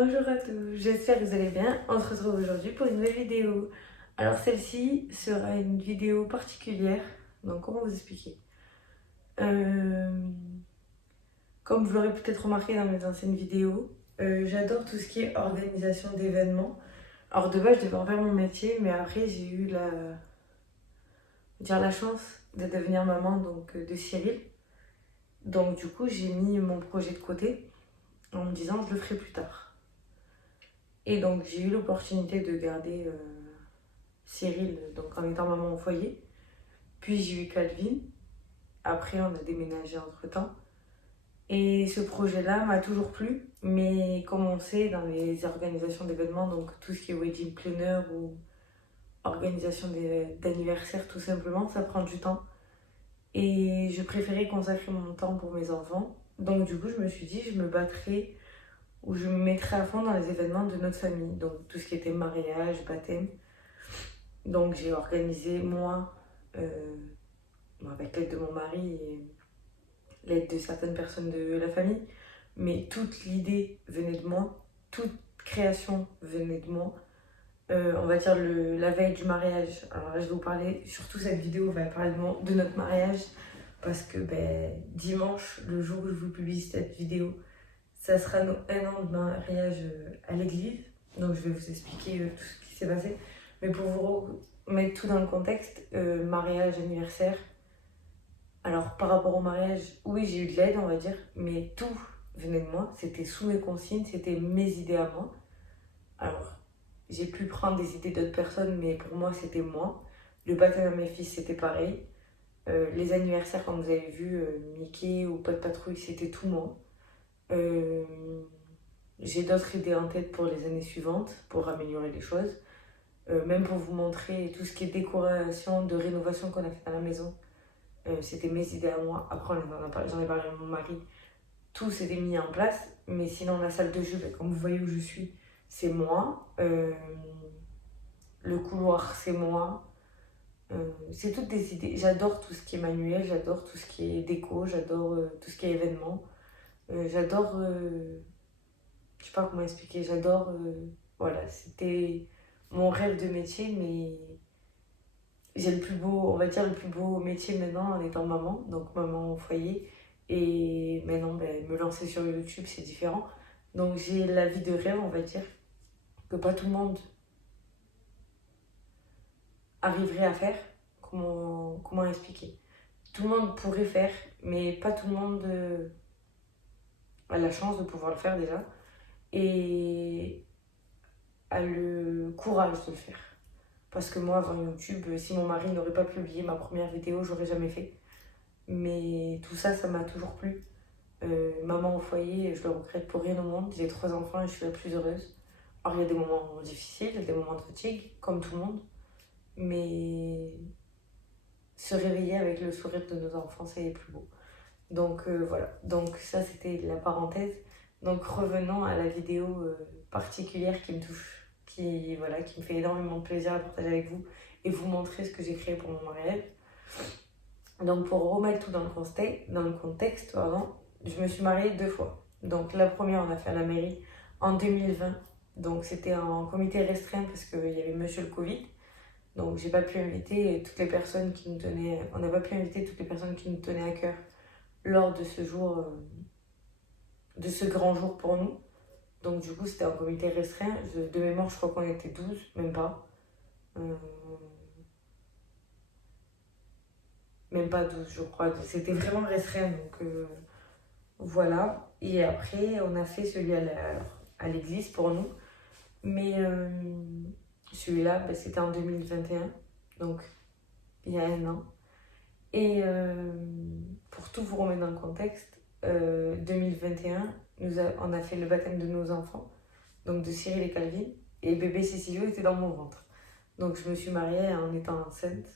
Bonjour à tous, j'espère que vous allez bien. On se retrouve aujourd'hui pour une nouvelle vidéo. Alors celle-ci sera une vidéo particulière. Donc comment vous expliquer? Comme vous l'aurez peut-être remarqué dans mes anciennes vidéos, j'adore tout ce qui est organisation d'événements. Alors de base je devais en faire mon métier, mais après j'ai eu la chance de devenir maman de Cyril. Donc du coup j'ai mis mon projet de côté en me disant je le ferai plus tard. Et donc j'ai eu l'opportunité de garder Cyril donc en étant maman au foyer. Puis j'ai eu Calvin. Après on a déménagé entre-temps. Et ce projet-là m'a toujours plu, mais comme on sait dans les organisations d'événements, donc tout ce qui est wedding planner ou organisation d'anniversaire tout simplement, ça prend du temps. Et je préférais consacrer mon temps pour mes enfants. Donc du coup je me suis dit je me battrai ou je me mettrai à fond dans les événements de notre famille. Donc tout ce qui était mariage, baptême. Donc j'ai organisé moi, avec l'aide de mon mari et l'aide de certaines personnes de la famille, mais toute l'idée venait de moi, toute création venait de moi. On va dire la veille du mariage. Alors là je vais vous parler, surtout cette vidéo va parler de notre mariage, parce que dimanche, le jour où je vous publie cette vidéo, ça sera nos 1 an de mariage à l'église. Donc je vais vous expliquer tout ce qui s'est passé. Mais pour vous mettre tout dans le contexte, mariage, anniversaire. Alors par rapport au mariage, oui j'ai eu de l'aide on va dire, mais tout venait de moi, c'était sous mes consignes, c'était mes idées à moi. Alors j'ai pu prendre des idées d'autres personnes, mais pour moi c'était moi. Le baptême à mes fils c'était pareil. Les anniversaires comme vous avez vu, Mickey ou Pas de Patrouille, c'était tout moi. Euh, j'ai d'autres idées en tête pour les années suivantes, pour améliorer les choses. Même pour vous montrer tout ce qui est décoration, de rénovation qu'on a fait dans la maison. C'était mes idées à moi. Après, j'en ai parlé à mon mari. Tout s'était mis en place. Mais sinon, la salle de jeu, comme vous voyez où je suis, c'est moi. Le couloir, c'est moi. C'est toutes des idées. J'adore tout ce qui est manuel, j'adore tout ce qui est déco, j'adore tout ce qui est événement. J'adore. Je sais pas comment expliquer. J'adore. Voilà, c'était mon rêve de métier, mais j'ai le plus beau, on va dire le plus beau métier maintenant en étant maman, donc maman au foyer. Et maintenant, me lancer sur YouTube, c'est différent. Donc j'ai la vie de rêve, on va dire, que pas tout le monde arriverait à faire. Comment expliquer? Tout le monde pourrait faire, mais pas tout le monde a la chance de pouvoir le faire déjà. Et a le courage de le faire. Parce que moi, avant YouTube, si mon mari n'aurait pas publié ma première vidéo, j'aurais jamais fait. Mais tout ça, ça m'a toujours plu. Maman au foyer, je le regrette pour rien au monde. J'ai 3 enfants et je suis la plus heureuse. Alors, il y a des moments difficiles, des moments de fatigue, comme tout le monde. Mais se réveiller avec le sourire de nos enfants, c'est le plus beau. Donc voilà. Donc ça, c'était la parenthèse. Donc revenons à la vidéo particulière qui me touche, voilà, qui me fait énormément plaisir à partager avec vous et vous montrer ce que j'ai créé pour mon mariage. Donc pour remettre tout dans le contexte, pardon, je me suis mariée 2 fois. Donc la première, on a fait à la mairie en 2020. Donc c'était en comité restreint parce qu'il y avait monsieur le Covid. Donc j'ai pas pu inviter toutes les personnes qui nous tenaient... On n'a pas pu inviter toutes les personnes qui nous tenaient à cœur lors de ce jour, de ce grand jour pour nous. Donc du coup c'était en comité restreint. De mémoire je crois qu'on était 12, même pas. Même pas 12 je crois. C'était vraiment restreint donc... Voilà, et après on a fait celui à l'église pour nous, mais celui-là c'était en 2021, donc il y a 1 an. Et pour tout vous remettre dans le contexte, 2021, on a fait le baptême de nos enfants, donc de Cyril et Calvin, et bébé Cécilio était dans mon ventre. Donc je me suis mariée en étant enceinte.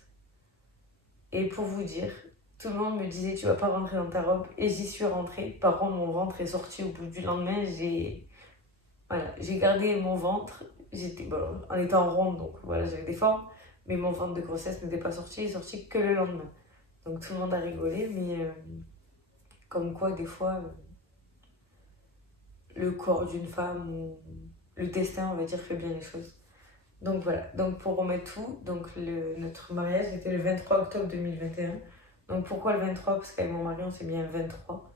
Et pour vous dire, tout le monde me disait tu vas pas rentrer dans ta robe, et j'y suis rentrée. Par contre mon ventre est sorti au bout du lendemain. J'ai gardé mon ventre, j'étais en étant ronde, donc voilà, j'avais des formes, mais mon ventre de grossesse n'était pas sorti, il est sorti que le lendemain. Donc tout le monde a rigolé, mais comme quoi des fois le corps d'une femme ou le destin, on va dire, fait bien les choses. Donc voilà, donc pour remettre tout, donc notre mariage était le 23 octobre 2021. Donc pourquoi le 23? Parce qu'avec mon mari, on s'est bien le 23.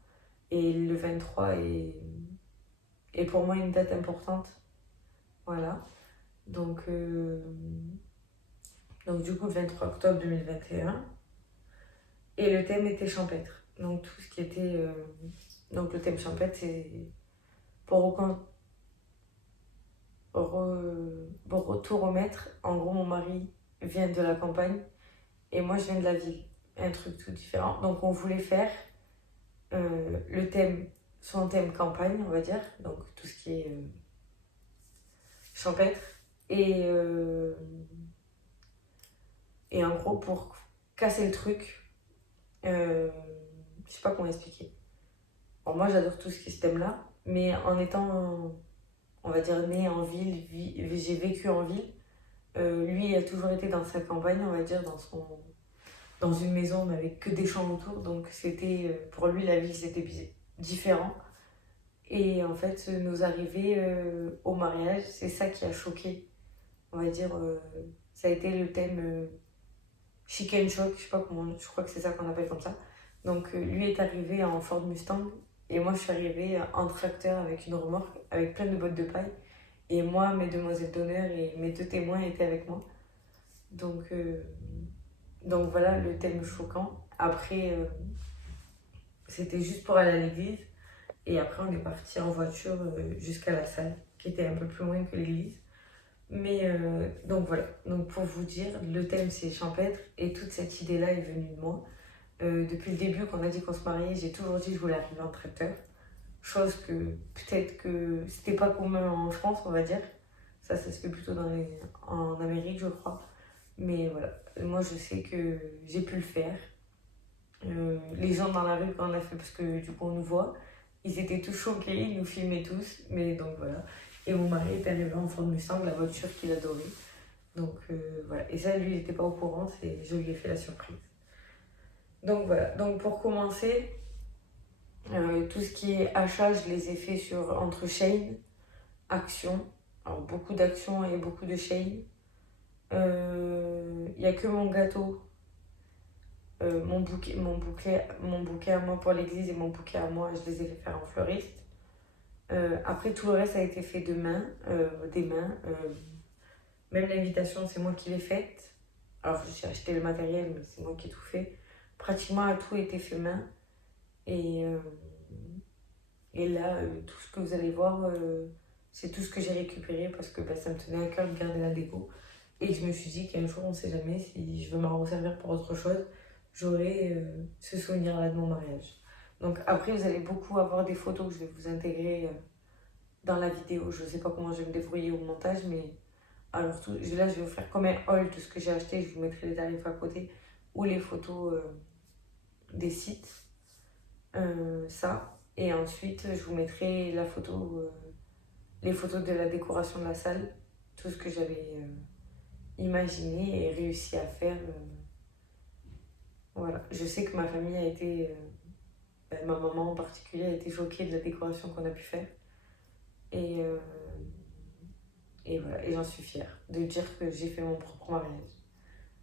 Et le 23 est pour moi une date importante. Voilà. Donc du coup, le 23 octobre 2021. Et le thème était champêtre. Donc tout ce qui était... donc le thème champêtre, c'est pour tout remettre. En gros, mon mari vient de la campagne et moi, je viens de la ville. Un truc tout différent. Donc on voulait faire le thème, son thème campagne, on va dire. Donc tout ce qui est champêtre. Et en gros, pour casser le truc, je sais pas comment expliquer. Bon, moi, j'adore tout ce qui est ce thème-là, mais en étant, on va dire, né en ville, j'ai vécu en ville. Lui, il a toujours été dans sa campagne, on va dire, dans une maison, mais avec que des champs autour. Donc, c'était, pour lui, la ville, c'était différent. Et en fait, nos arrivées au mariage, c'est ça qui a choqué. On va dire, ça a été le thème chicken shock, je sais pas comment, je crois que c'est ça qu'on appelle comme ça. Donc, lui est arrivé en Ford Mustang et moi, je suis arrivée en tracteur avec une remorque, avec plein de bottes de paille. Et moi, mes demoiselles d'honneur et mes deux témoins étaient avec moi. Donc voilà le thème choquant. Après, c'était juste pour aller à l'église. Et après, on est parti en voiture jusqu'à la salle, qui était un peu plus loin que l'église. Mais donc voilà. Donc pour vous dire, le thème c'est champêtre. Et toute cette idée-là est venue de moi. Depuis le début, quand on a dit qu'on se mariait, j'ai toujours dit que je voulais arriver en tracteur. Chose que peut-être que c'était pas commun en France, on va dire. Ça se fait plutôt en Amérique, je crois. Mais voilà, moi je sais que j'ai pu le faire. Les gens dans la rue, quand on a fait, parce que du coup on nous voit, ils étaient tous choqués, ils nous filmaient tous. Mais donc voilà. Et mon mari est arrivé en Ford Mustang, la voiture qu'il adorait. Donc voilà. Et ça, lui, il n'était pas au courant, je lui ai fait la surprise. Donc voilà. Donc pour commencer, tout ce qui est achat, je les ai fait entre Shein, Action. Alors beaucoup d'Action et beaucoup de Shein. Il n'y a que mon gâteau, mon bouquet à moi pour l'église et mon bouquet à moi, je les ai fait faire en fleuriste. Après, tout le reste a été fait des mains. Même l'invitation, c'est moi qui l'ai faite. Alors, j'ai acheté le matériel, mais c'est moi qui ai tout fait. Pratiquement, tout a été fait main. Et là, tout ce que vous allez voir, c'est tout ce que j'ai récupéré parce que ça me tenait à cœur de garder la déco. Et je me suis dit qu'un jour, on ne sait jamais, si je veux m'en resservir pour autre chose, j'aurai ce souvenir-là de mon mariage. Donc après, vous allez beaucoup avoir des photos que je vais vous intégrer dans la vidéo. Je ne sais pas comment je vais me débrouiller au montage, mais alors là, je vais vous faire comme un haul de ce que j'ai acheté. Je vous mettrai les tarifs à côté ou les photos des sites. Ça. Et ensuite, je vous mettrai les photos de la décoration de la salle, tout ce que j'avais imaginé et réussi à faire. Voilà. Je sais que ma famille a été, ma maman en particulier, a été choquée de la décoration qu'on a pu faire. Et voilà, et j'en suis fière de dire que j'ai fait mon propre mariage.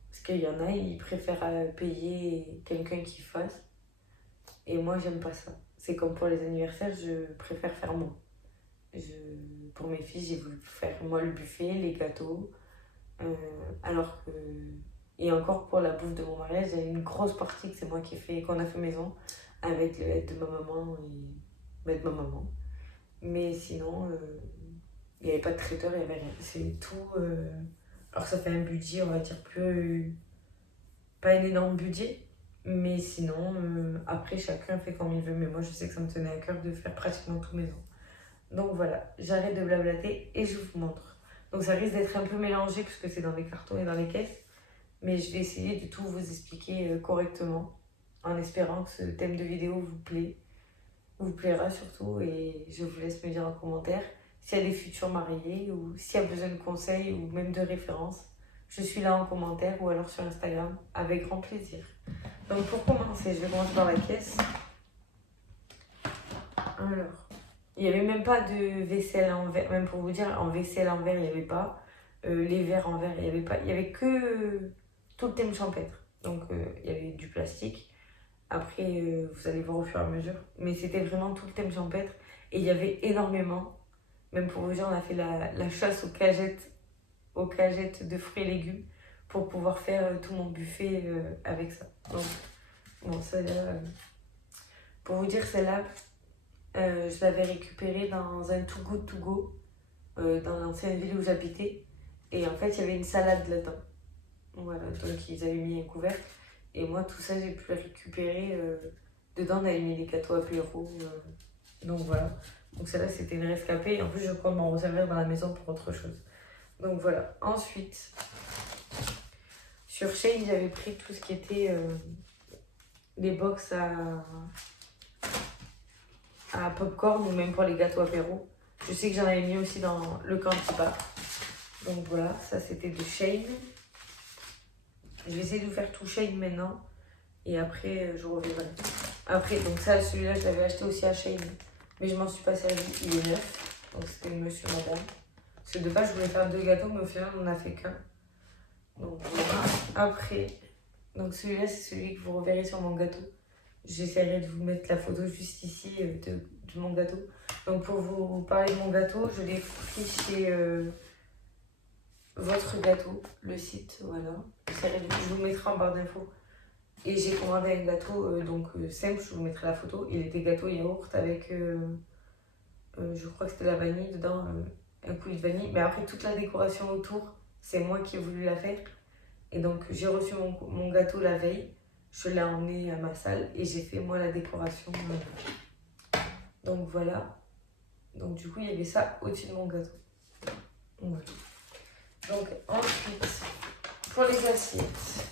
Parce qu'il y en a, ils préfèrent payer quelqu'un qui fasse. Et moi, j'aime pas ça. C'est comme pour les anniversaires, je préfère faire moi. Pour mes filles, j'ai voulu faire moi le buffet, les gâteaux. Alors que... Et encore pour la bouffe de mon mariage, il y a une grosse partie que c'est moi qui ai fait, qu'on a fait maison, avec l'aide de ma maman et de ma maman. Mais sinon, il n'y avait pas de traiteur, il n'y avait rien. C'est tout... Alors ça fait un budget, on va dire, pas un énorme budget. Mais sinon, après, chacun fait comme il veut. Mais moi, je sais que ça me tenait à cœur de faire pratiquement tout maison. Donc voilà, j'arrête de blablater et je vous montre. Donc ça risque d'être un peu mélangé puisque c'est dans les cartons et dans les caisses. Mais je vais essayer de tout vous expliquer correctement en espérant que ce thème de vidéo vous plaira surtout. Et je vous laisse me dire en commentaire s'il y a des futurs mariés ou s'il y a besoin de conseils ou même de références. Je suis là en commentaire ou alors sur Instagram avec grand plaisir. Donc pour commencer, je vais commencer par la caisse. Alors, Il n'y avait même pas de vaisselle en verre, même pour vous dire, en vaisselle en verre, il n'y avait pas. Les verres en verre, il n'y avait pas. Il n'y avait que tout le thème champêtre. Donc, il y avait du plastique. Après, vous allez voir au fur et à mesure. Mais c'était vraiment tout le thème champêtre. Et il y avait énormément. Même pour vous dire, on a fait la chasse aux cagettes de fruits et légumes pour pouvoir faire tout mon buffet avec ça. Donc, bon, celle-là, pour vous dire, celle-là, je l'avais récupérée dans un Too Good To Go dans l'ancienne ville où j'habitais. Et en fait, il y avait une salade là-dedans. Voilà, donc ils avaient mis un couvercle. Et moi, tout ça, j'ai pu le récupérer. Dedans, on avait mis des gâteaux apéro. Donc voilà. Donc celle-là, c'était une rescapée. Et en plus, je compte m'en resservir dans la maison pour autre chose. Donc voilà. Ensuite, sur Shein, j'avais pris tout ce qui était les box à popcorn ou même pour les gâteaux apéro. Je sais que j'en avais mis aussi dans le Cantipa. Donc voilà, ça c'était de Shein. Je vais essayer de vous faire tout Shein maintenant. Et après, je reviendrai. Après, donc ça, celui-là, je l'avais acheté aussi à Shein. Mais je m'en suis pas servi, il est neuf. Donc c'était monsieur, madame. Parce que de base, je voulais faire 2 gâteaux, mais au final, on n'en a fait qu'un. Donc voilà. Après, donc celui-là, c'est celui que vous reverrez sur mon gâteau. J'essaierai de vous mettre la photo juste ici de mon gâteau. Donc pour vous parler de mon gâteau, je l'ai pris chez Votre Gâteau, le site, voilà. Je vous mettrai en barre d'infos. Et j'ai commandé un gâteau simple, je vous mettrai la photo. Il était gâteau yaourt avec, je crois que c'était la vanille dedans, un coulis de vanille. Mais après, toute la décoration autour, c'est moi qui ai voulu la faire. Et donc, j'ai reçu mon gâteau la veille. Je l'ai emmené à ma salle et j'ai fait moi la décoration. Donc voilà. Donc du coup, il y avait ça au-dessus de mon gâteau. Voilà. Donc ensuite, pour les assiettes,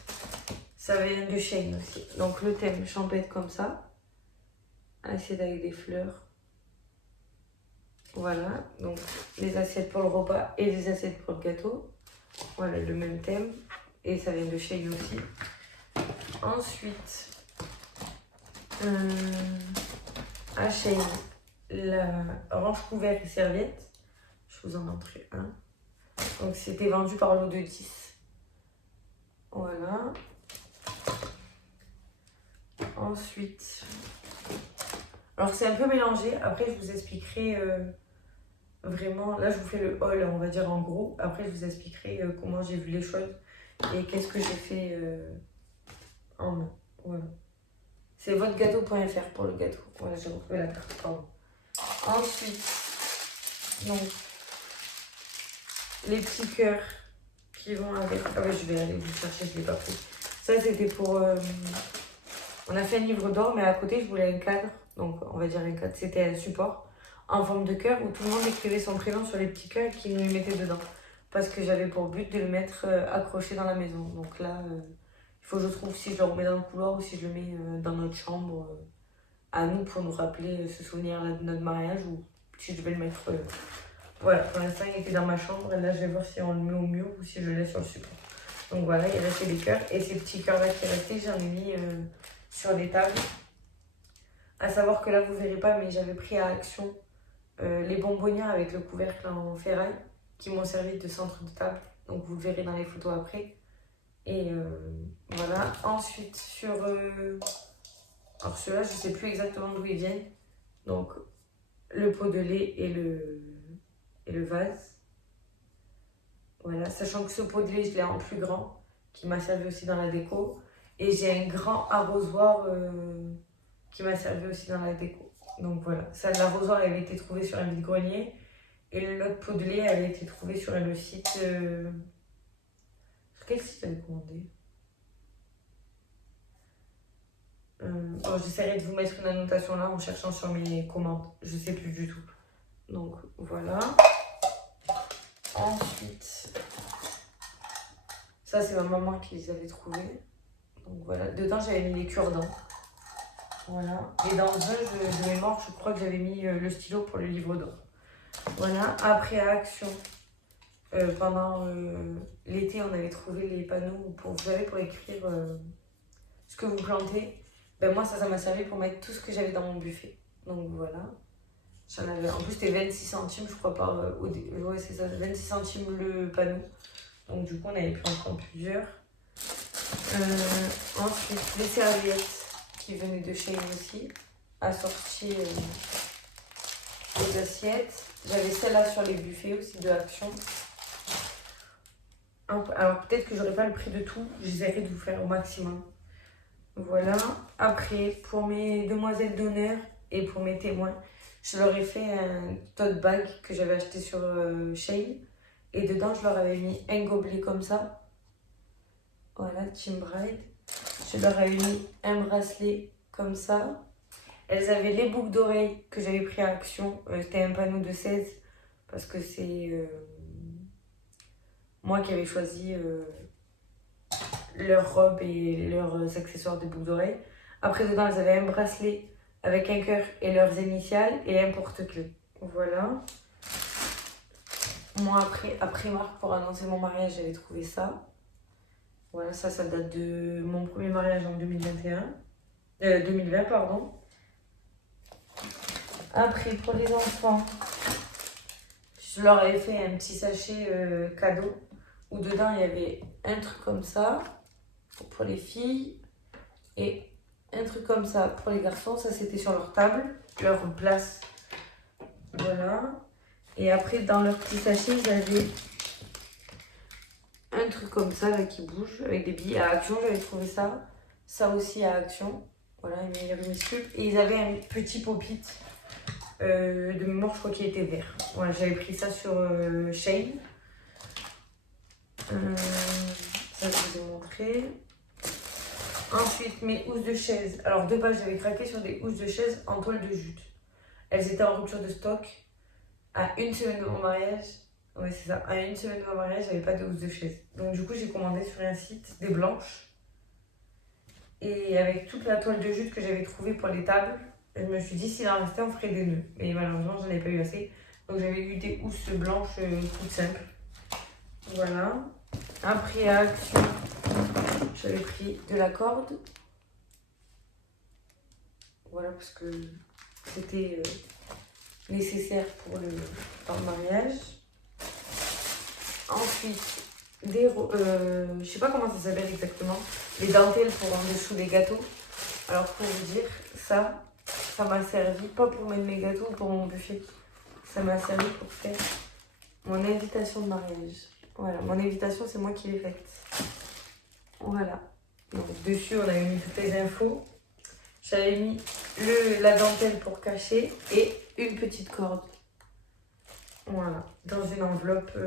ça vient de Shein aussi. Donc le thème champêtre comme ça. Assiette avec des fleurs. Voilà. Donc les assiettes pour le repas et les assiettes pour le gâteau. Voilà, le même thème. Et ça vient de Shein aussi. Ensuite, à Shein, la range couvert et serviette. Je vous en montrerai un. Donc c'était vendu par lot de 10. Voilà. Ensuite, alors c'est un peu mélangé. Après je vous expliquerai vraiment. Là je vous fais le haul, on va dire en gros. Après je vous expliquerai comment j'ai vu les choses et qu'est-ce que j'ai fait en main. Voilà. C'est votregâteau.fr pour le gâteau. Voilà, j'ai retrouvé la carte. Pardon. Ensuite, donc les petits cœurs qui vont avec. Ah ouais, je vais aller vous chercher, je ne l'ai pas pris. Ça, c'était pour. On a fait un livre d'or, mais à côté, je voulais un cadre. Donc, on va dire un cadre. C'était un support en forme de cœur où tout le monde écrivait son prénom sur les petits cœurs et qui nous les mettait dedans. Parce que j'avais pour but de le mettre accroché dans la maison. Donc là, il faut que je trouve si je le remets dans le couloir ou si je le mets dans notre chambre à nous pour nous rappeler ce souvenir-là de notre mariage ou si je vais le mettre. Voilà, pour l'instant, il était dans ma chambre. Et là, je vais voir si on le met au mur ou si je le laisse sur le support. Donc voilà, il restait des cœurs. Et ces petits cœurs-là qui restaient, j'en ai mis sur les tables. À savoir que là, vous ne verrez pas, mais j'avais pris à Action les bonbonnières avec le couvercle en ferraille qui m'ont servi de centre de table. Donc vous le verrez dans les photos après. Et voilà. Ensuite, sur... alors ceux-là, je ne sais plus exactement d'où ils viennent. Donc, le pot de lait et le vase. Voilà, sachant que ce pot de lait, je l'ai en plus grand, qui m'a servi aussi dans la déco. Et j'ai un grand arrosoir qui m'a servi aussi dans la déco. Donc voilà, ça, l'arrosoir avait été trouvé sur un vide-grenier. Et l'autre pot de lait avait été trouvé sur le site... Sur quel site j'avais commandé bon, j'essaierai de vous mettre une annotation là en cherchant sur mes commandes. Je sais plus du tout. Donc voilà. Ensuite, ça c'est ma maman qui les avait trouvés. Donc voilà. Dedans j'avais mis les cure-dents. Voilà. Et dans un de mémoire, je crois que j'avais mis le stylo pour le livre d'or. Voilà. Après à Action, pendant l'été, on avait trouvé les panneaux pour, vous savez, pour écrire ce que vous plantez. Ben moi, ça m'a servi pour mettre tout ce que j'avais dans mon buffet. Donc voilà. J'en avais, en plus c'était 26 centimes je crois par, ouais c'est ça, 26 centimes le panneau. Donc du coup on avait pu en prendre plusieurs. Ensuite les serviettes qui venaient de chez eux aussi, assorties aux assiettes. J'avais celle-là sur les buffets aussi de Action. Alors peut-être que j'aurai pas le prix de tout, j'essaierai de vous faire au maximum. Voilà. Après, pour mes demoiselles d'honneur et pour mes témoins, je leur ai fait un tote bag que j'avais acheté sur Shein. Et dedans, je leur avais mis un gobelet comme ça. Voilà, Team Bride. Je leur ai mis un bracelet comme ça. Elles avaient les boucles d'oreilles que j'avais pris à Action. C'était un panneau de 16 parce que c'est moi qui avais choisi leurs robes et leurs accessoires de boucles d'oreilles. Après, dedans, elles avaient un bracelet avec un cœur et leurs initiales et un porte-clés. Voilà. Moi, après Marc, pour annoncer mon mariage, j'avais trouvé ça. Voilà, ça date de mon premier mariage en 2020, pardon. Après, pour les enfants, je leur avais fait un petit sachet cadeau où dedans, il y avait un truc comme ça pour les filles et un truc comme ça pour les garçons. Ça, c'était sur leur table, leur place. Voilà. Et après, dans leur petit sachet, j'avais un truc comme ça là qui bouge avec des billets à Action. J'avais trouvé ça. Ça aussi à Action. Voilà, il y avait mes sculptes. Et ils avaient un petit pop-it. De mémoire, je crois qu'il était vert. Voilà, j'avais pris ça sur Shein. Ça, je vous ai montré. Ensuite, mes housses de chaise. Alors, de base, j'avais craqué sur des housses de chaise en toile de jute. Elles étaient en rupture de stock. À une semaine de mon mariage, oui, c'est ça, à une semaine de mon mariage, j'avais pas de housse de chaise. Donc, du coup, j'ai commandé sur un site des blanches. Et avec toute la toile de jute que j'avais trouvée pour les tables, je me suis dit, s'il en restait, on ferait des nœuds. Mais malheureusement, j'en avais pas eu assez. Donc, j'avais eu des housses blanches toutes simples. Voilà. Après, à Action, j'avais pris de la corde. Voilà, parce que c'était nécessaire pour le mariage. Ensuite, je sais pas comment ça s'appelle exactement, les dentelles pour en dessous des gâteaux. Alors pour vous dire, ça m'a servi, pas pour mettre mes gâteaux ou pour mon buffet. Ça m'a servi pour faire mon invitation de mariage. Voilà, mon invitation, c'est moi qui l'ai faite. Voilà. Donc dessus, on avait mis toutes les infos. J'avais mis la dentelle pour cacher et une petite corde. Voilà, dans une enveloppe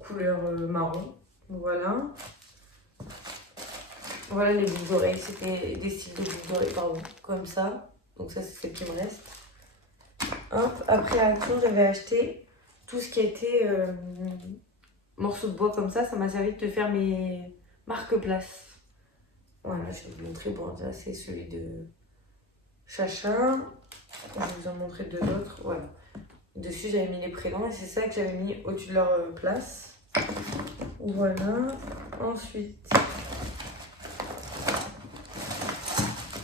couleur marron. Voilà. Voilà les boucles d'oreilles, c'était des styles de boucles d'oreilles, pardon, comme ça. Donc ça, c'est celle qui me reste. Hop. Après, à Action, j'avais acheté tout ce qui était morceaux de bois comme ça. Ça m'a servi de faire mes marque-places. Voilà, je vais vous montrer. Bon, ça, c'est celui de Chacha. Je vais vous en montrer deux autres. Voilà. Dessus, j'avais mis les prénoms et c'est ça que j'avais mis au-dessus de leur place. Voilà. Ensuite,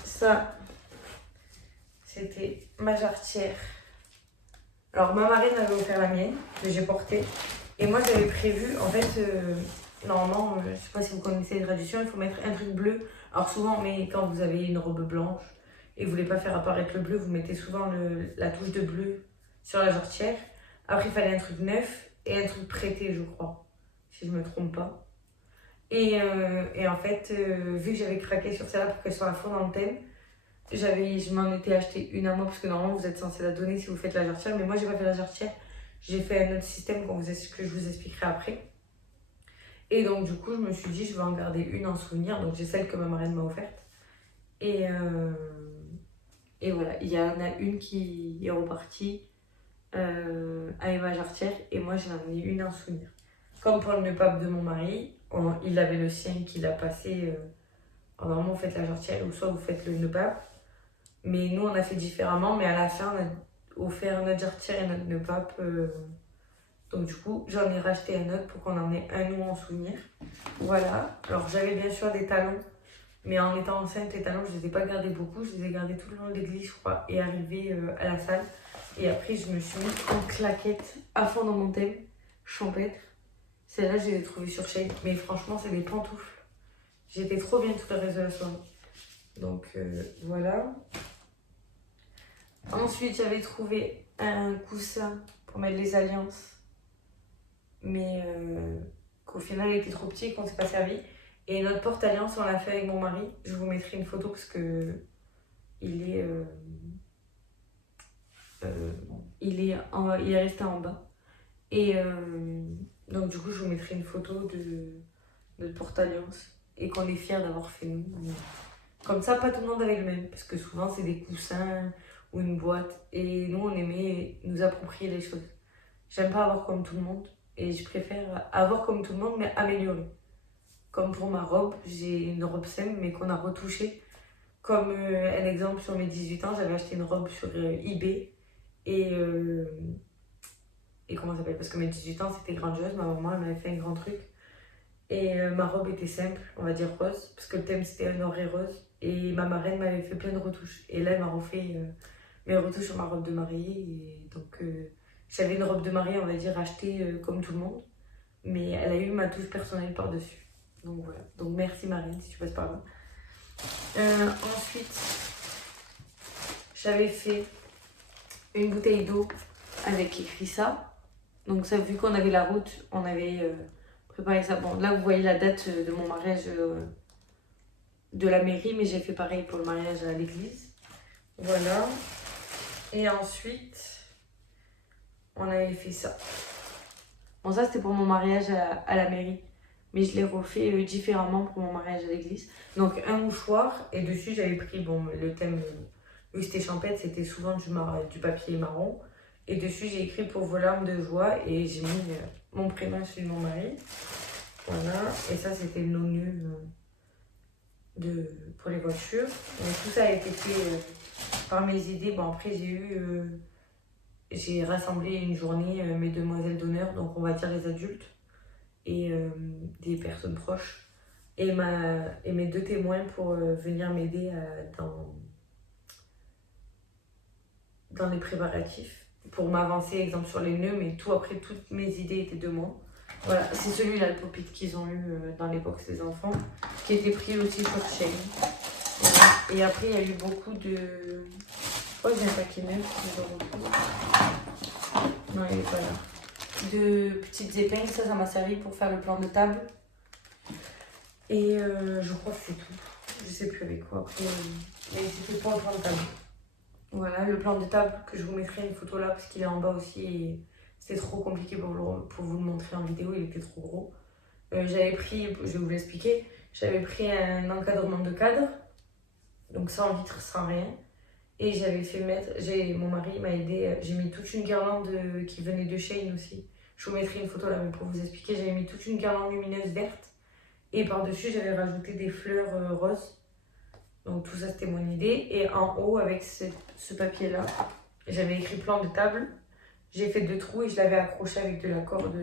ça, c'était ma jarretière. Alors, ma marraine avait offert la mienne, que j'ai portée. Et moi, j'avais prévu, en fait, normalement, je ne sais pas si vous connaissez les traditions, il faut mettre un truc bleu. Alors, souvent, mais quand vous avez une robe blanche et vous ne voulez pas faire apparaître le bleu, vous mettez souvent la touche de bleu sur la jarretière. Après, il fallait un truc neuf et un truc prêté, je crois, si je ne me trompe pas. Et en fait, vu que j'avais craqué sur celle-là pour qu'elle soit à fond dans le thème, je m'en étais acheté une à moi parce que normalement vous êtes censé la donner si vous faites la jarretière, mais moi j'ai pas fait la jarretière, j'ai fait un autre système que je vous expliquerai après. Et donc du coup je me suis dit je vais en garder une en souvenir, donc j'ai celle que ma marraine m'a offerte. Et voilà, il y en a une qui est repartie avec ma jarretière et moi j'en ai une en souvenir. Comme pour le nœud pape de mon mari, il avait le sien qu'il a passé. Normalement vous faites la jarretière ou soit vous faites le nœud pape. Mais nous, on a fait différemment, mais à la fin, on a offert notre jarretière et notre nœud pape. Donc du coup, j'en ai racheté un autre pour qu'on en ait un nous en souvenir. Voilà. Alors j'avais bien sûr des talons Mais en étant enceinte, les talons, je ne les ai pas gardés beaucoup. Je les ai gardés tout le long de l'église, je crois, et arrivée à la salle. Et après, je me suis mis en claquette à fond dans mon thème, champêtre. Celle-là, je l'ai trouvée sur Shein. Mais franchement, c'est des pantoufles. J'étais trop bien tout le reste de la soirée. Donc voilà. Ensuite, j'avais trouvé un coussin pour mettre les alliances. Mais qu'au final, il était trop petit et qu'on ne s'est pas servi. Et notre porte-alliance, on l'a fait avec mon mari. Je vous mettrai une photo parce que il est resté en bas. Et donc du coup, je vous mettrai une photo de notre porte-alliance et qu'on est fiers d'avoir fait nous. Comme ça, pas tout le monde avait le même parce que souvent, c'est des coussins ou une boîte. Et nous, on aimait nous approprier les choses. J'aime pas avoir comme tout le monde et je préfère avoir comme tout le monde mais améliorer. Comme pour ma robe, j'ai une robe simple mais qu'on a retouchée. Comme un exemple, sur mes 18 ans, j'avais acheté une robe sur eBay. Et comment ça s'appelle? Parce que mes 18 ans, c'était grandiose. Ma maman, elle m'avait fait un grand truc. Et ma robe était simple, on va dire rose. Parce que le thème, c'était un or et rose. Et ma marraine m'avait fait plein de retouches. Et là, elle m'a refait mes retouches sur ma robe de mariée. Et donc, j'avais une robe de mariée, on va dire, achetée comme tout le monde. Mais elle a eu ma touche personnelle par-dessus. Donc voilà. Donc merci Marine si tu passes par là. Ensuite, j'avais fait une bouteille d'eau avec écrit ça. Donc ça, vu qu'on avait la route, on avait préparé ça. Bon, là vous voyez la date de mon mariage de la mairie, mais j'ai fait pareil pour le mariage à l'église. Voilà. Et ensuite, on avait fait ça. Bon, ça c'était pour mon mariage à la mairie. Mais je l'ai refait différemment pour mon mariage à l'église. Donc un mouchoir, et dessus j'avais pris, bon, le thème, vu que c'était champêtre, c'était souvent du papier marron. Et dessus j'ai écrit pour vos larmes de joie, et j'ai mis mon prénom celui de mon mari. Voilà, et ça c'était l'ONU pour les voitures. Donc tout ça a été fait par mes idées. Bon après j'ai rassemblé une journée mes demoiselles d'honneur, donc on va dire les adultes. Et des personnes proches et mes 2 témoins pour venir m'aider dans les préparatifs pour m'avancer, exemple sur les nœuds, mais tout après, toutes mes idées étaient de moi. Voilà, c'est celui-là, le pop-it qu'ils ont eu dans les box des enfants, qui était pris aussi sur Shein. Voilà. Et après, il y a eu beaucoup de... Je crois que j'ai un paquet même, non, il n'est pas là. De petites épingles, ça m'a servi pour faire le plan de table. Et je crois que c'est tout. Je sais plus avec quoi après. Mais c'était pour le plan de table. Voilà, le plan de table que je vous mettrai une photo là parce qu'il est en bas aussi et c'était trop compliqué pour vous le montrer en vidéo, il était trop gros. J'avais pris, je vais vous l'expliquer, j'avais pris un encadrement de cadre, donc sans vitre, sans rien. Et j'avais fait mettre, mon mari m'a aidé, j'ai mis toute une guirlande qui venait de Shein aussi. Je vous mettrai une photo là pour vous expliquer. J'avais mis toute une guirlande lumineuse verte. Et par-dessus, j'avais rajouté des fleurs roses. Donc tout ça, c'était mon idée. Et en haut, avec ce papier-là, j'avais écrit plan de table. J'ai fait 2 trous et je l'avais accroché avec de la corde,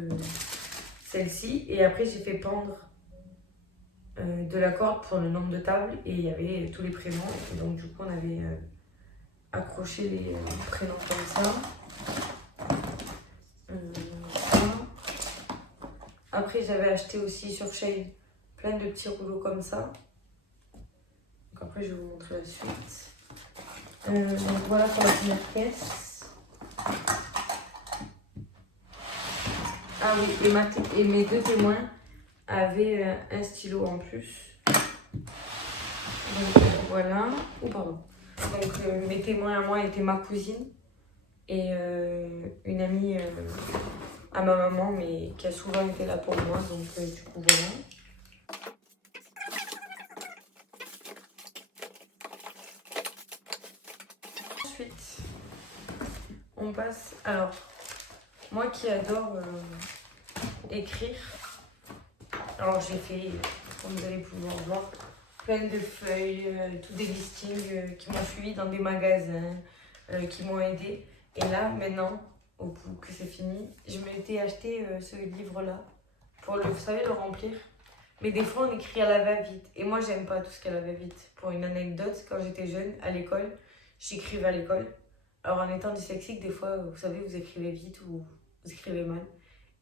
celle-ci. Et après, j'ai fait pendre de la corde pour le nombre de tables. Et il y avait tous les prénoms. Et donc du coup, on avait... accrocher les prénoms comme ça. Après, j'avais acheté aussi sur Shein plein de petits rouleaux comme ça. Donc après, je vais vous montrer la suite. Donc voilà pour la première pièce. Ah oui, et mes 2 témoins avaient un stylo en plus. Donc voilà. Oh pardon. Donc mes témoins à moi étaient ma cousine et une amie à ma maman, mais qui a souvent été là pour moi, donc du coup voilà. Ensuite, on passe, alors, moi qui adore écrire, alors j'ai fait, comme vous allez pouvoir voir, plein de feuilles, tous des listings qui m'ont suivi dans des magasins, qui m'ont aidé. Et là, maintenant, au coup que c'est fini, je m'étais acheté ce livre-là pour vous savez, le remplir. Mais des fois, on écrit à la va-vite. Et moi, j'aime pas tout ce qu'à la va-vite. Pour une anecdote, quand j'étais jeune, à l'école, j'écrivais à l'école. Alors, en étant dyslexique, des fois, vous savez, vous écrivez vite ou vous écrivez mal.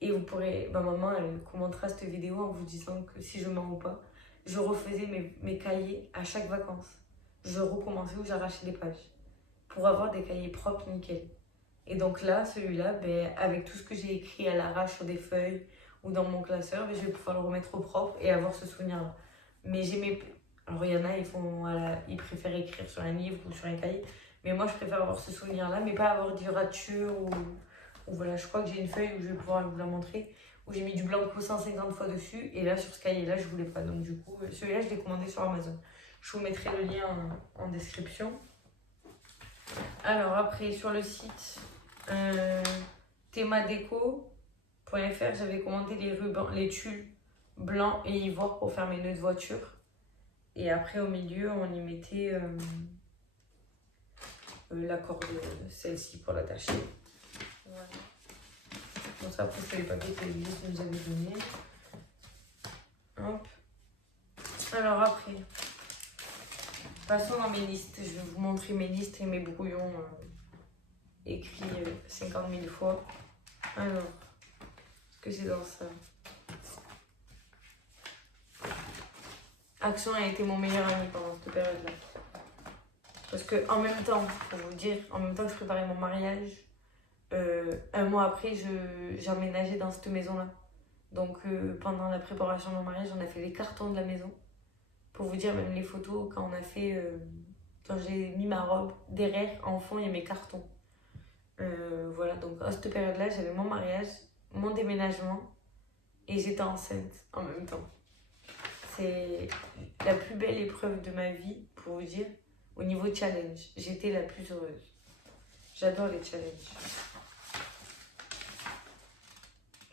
Et vous pourrez, ma maman, elle commentera cette vidéo en vous disant que si je mens ou pas, je refaisais mes cahiers à chaque vacances. Je recommençais ou j'arrachais des pages pour avoir des cahiers propres, nickel. Et donc là, celui-là, ben, avec tout ce que j'ai écrit à l'arrache sur des feuilles ou dans mon classeur, ben, je vais pouvoir le remettre au propre et avoir ce souvenir-là. Mais j'aimais. Alors il y en a, ils préfèrent écrire sur un livre ou sur un cahier. Mais moi, je préfère avoir ce souvenir-là, mais pas avoir des ratures ou voilà. Je crois que j'ai une feuille où je vais pouvoir vous la montrer, où j'ai mis du blanco 150 fois dessus. Et là, sur ce cahier-là, je voulais pas. Donc du coup, celui-là, je l'ai commandé sur Amazon. Je vous mettrai le lien en description. Alors après, sur le site themadeco.fr, j'avais commandé les rubans, les tulles blancs et ivoire pour faire mes nœuds de voiture. Et après, au milieu, on y mettait la corde, celle-ci pour l'attacher. Voilà. Donc ça, après, c'est les papiers que l'Élise nous avait donnés. Hop. Alors après, passons dans mes listes. Je vais vous montrer mes listes et mes brouillons écrits 50 000 fois. Alors, est-ce que c'est dans ça? Action a été mon meilleur ami pendant cette période-là. Parce que en même temps, pour vous dire, en même temps que je préparais mon mariage, un mois après, j'emménageais dans cette maison-là. Donc pendant la préparation de mon mariage, on a fait les cartons de la maison. Pour vous dire, même les photos, quand on a fait, quand j'ai mis ma robe, derrière, en fond, il y a mes cartons. Voilà, donc à cette période-là, j'avais mon mariage, mon déménagement et j'étais enceinte en même temps. C'est la plus belle épreuve de ma vie, pour vous dire, au niveau challenge. J'étais la plus heureuse. J'adore les challenges.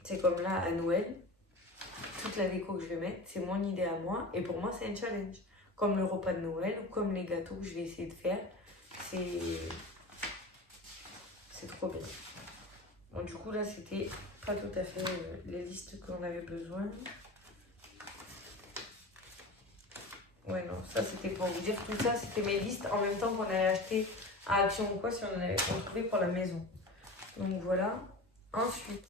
C'est comme là, à Noël, toute la déco que je vais mettre, c'est mon idée à moi. Et pour moi, c'est un challenge. Comme le repas de Noël, ou comme les gâteaux que je vais essayer de faire. C'est trop bien. Donc du coup, là, c'était pas tout à fait les listes qu'on avait besoin. Ouais, non, ça c'était pour vous dire, tout ça c'était mes listes en même temps qu'on allait acheter à Action ou quoi si on en avait retrouvé pour la maison. Donc voilà. Ensuite,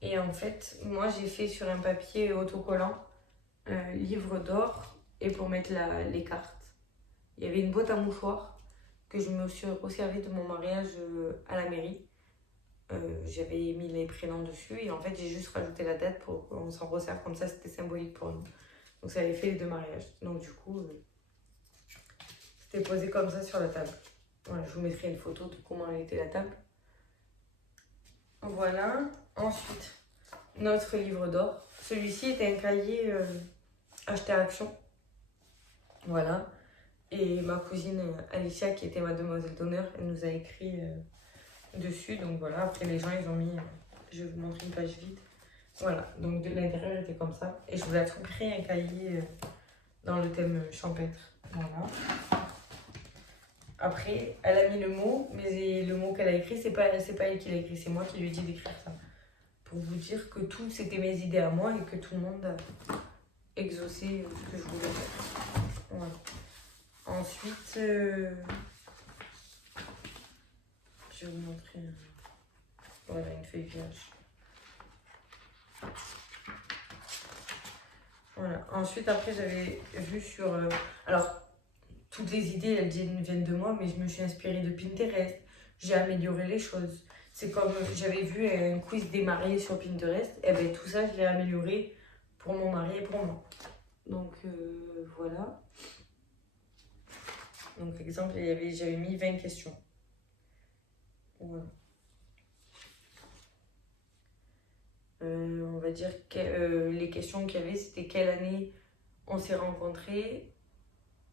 et en fait, moi j'ai fait sur un papier autocollant livre d'or et pour mettre les cartes. Il y avait une boîte à mouchoirs que je me suis resservie de mon mariage à la mairie. J'avais mis les prénoms dessus et en fait j'ai juste rajouté la date pour qu'on s'en resserve comme ça, c'était symbolique pour nous. Donc ça avait fait les 2 mariages. Donc du coup, c'était posé comme ça sur la table. Voilà, je vous mettrai une photo de comment elle était la table. Voilà. Ensuite, notre livre d'or. Celui-ci était un cahier acheté à Action. Voilà. Et ma cousine Alicia, qui était ma demoiselle d'honneur, elle nous a écrit dessus. Donc voilà, après les gens, ils ont mis... je vais vous montrer une page vide. Voilà, donc de l'intérieur était comme ça. Et je voulais tout créer un cahier dans le thème champêtre. Voilà. Après, elle a mis le mot, mais le mot qu'elle a écrit, c'est pas elle qui l'a écrit, c'est moi qui lui ai dit d'écrire ça. Pour vous dire que tout, c'était mes idées à moi et que tout le monde a exaucé ce que je voulais faire. Voilà. Ensuite, je vais vous montrer voilà, une feuille vierge. Voilà. Ensuite, après, j'avais vu sur... alors, toutes les idées, elles viennent de moi, mais je me suis inspirée de Pinterest. J'ai amélioré les choses. C'est comme j'avais vu un quiz des mariés sur Pinterest. Et bien, tout ça, je l'ai amélioré pour mon mari et pour moi. Donc, voilà. Donc, par exemple, j'avais mis 20 questions. Voilà. On va dire que les questions qu'il y avait, c'était quelle année on s'est rencontrés,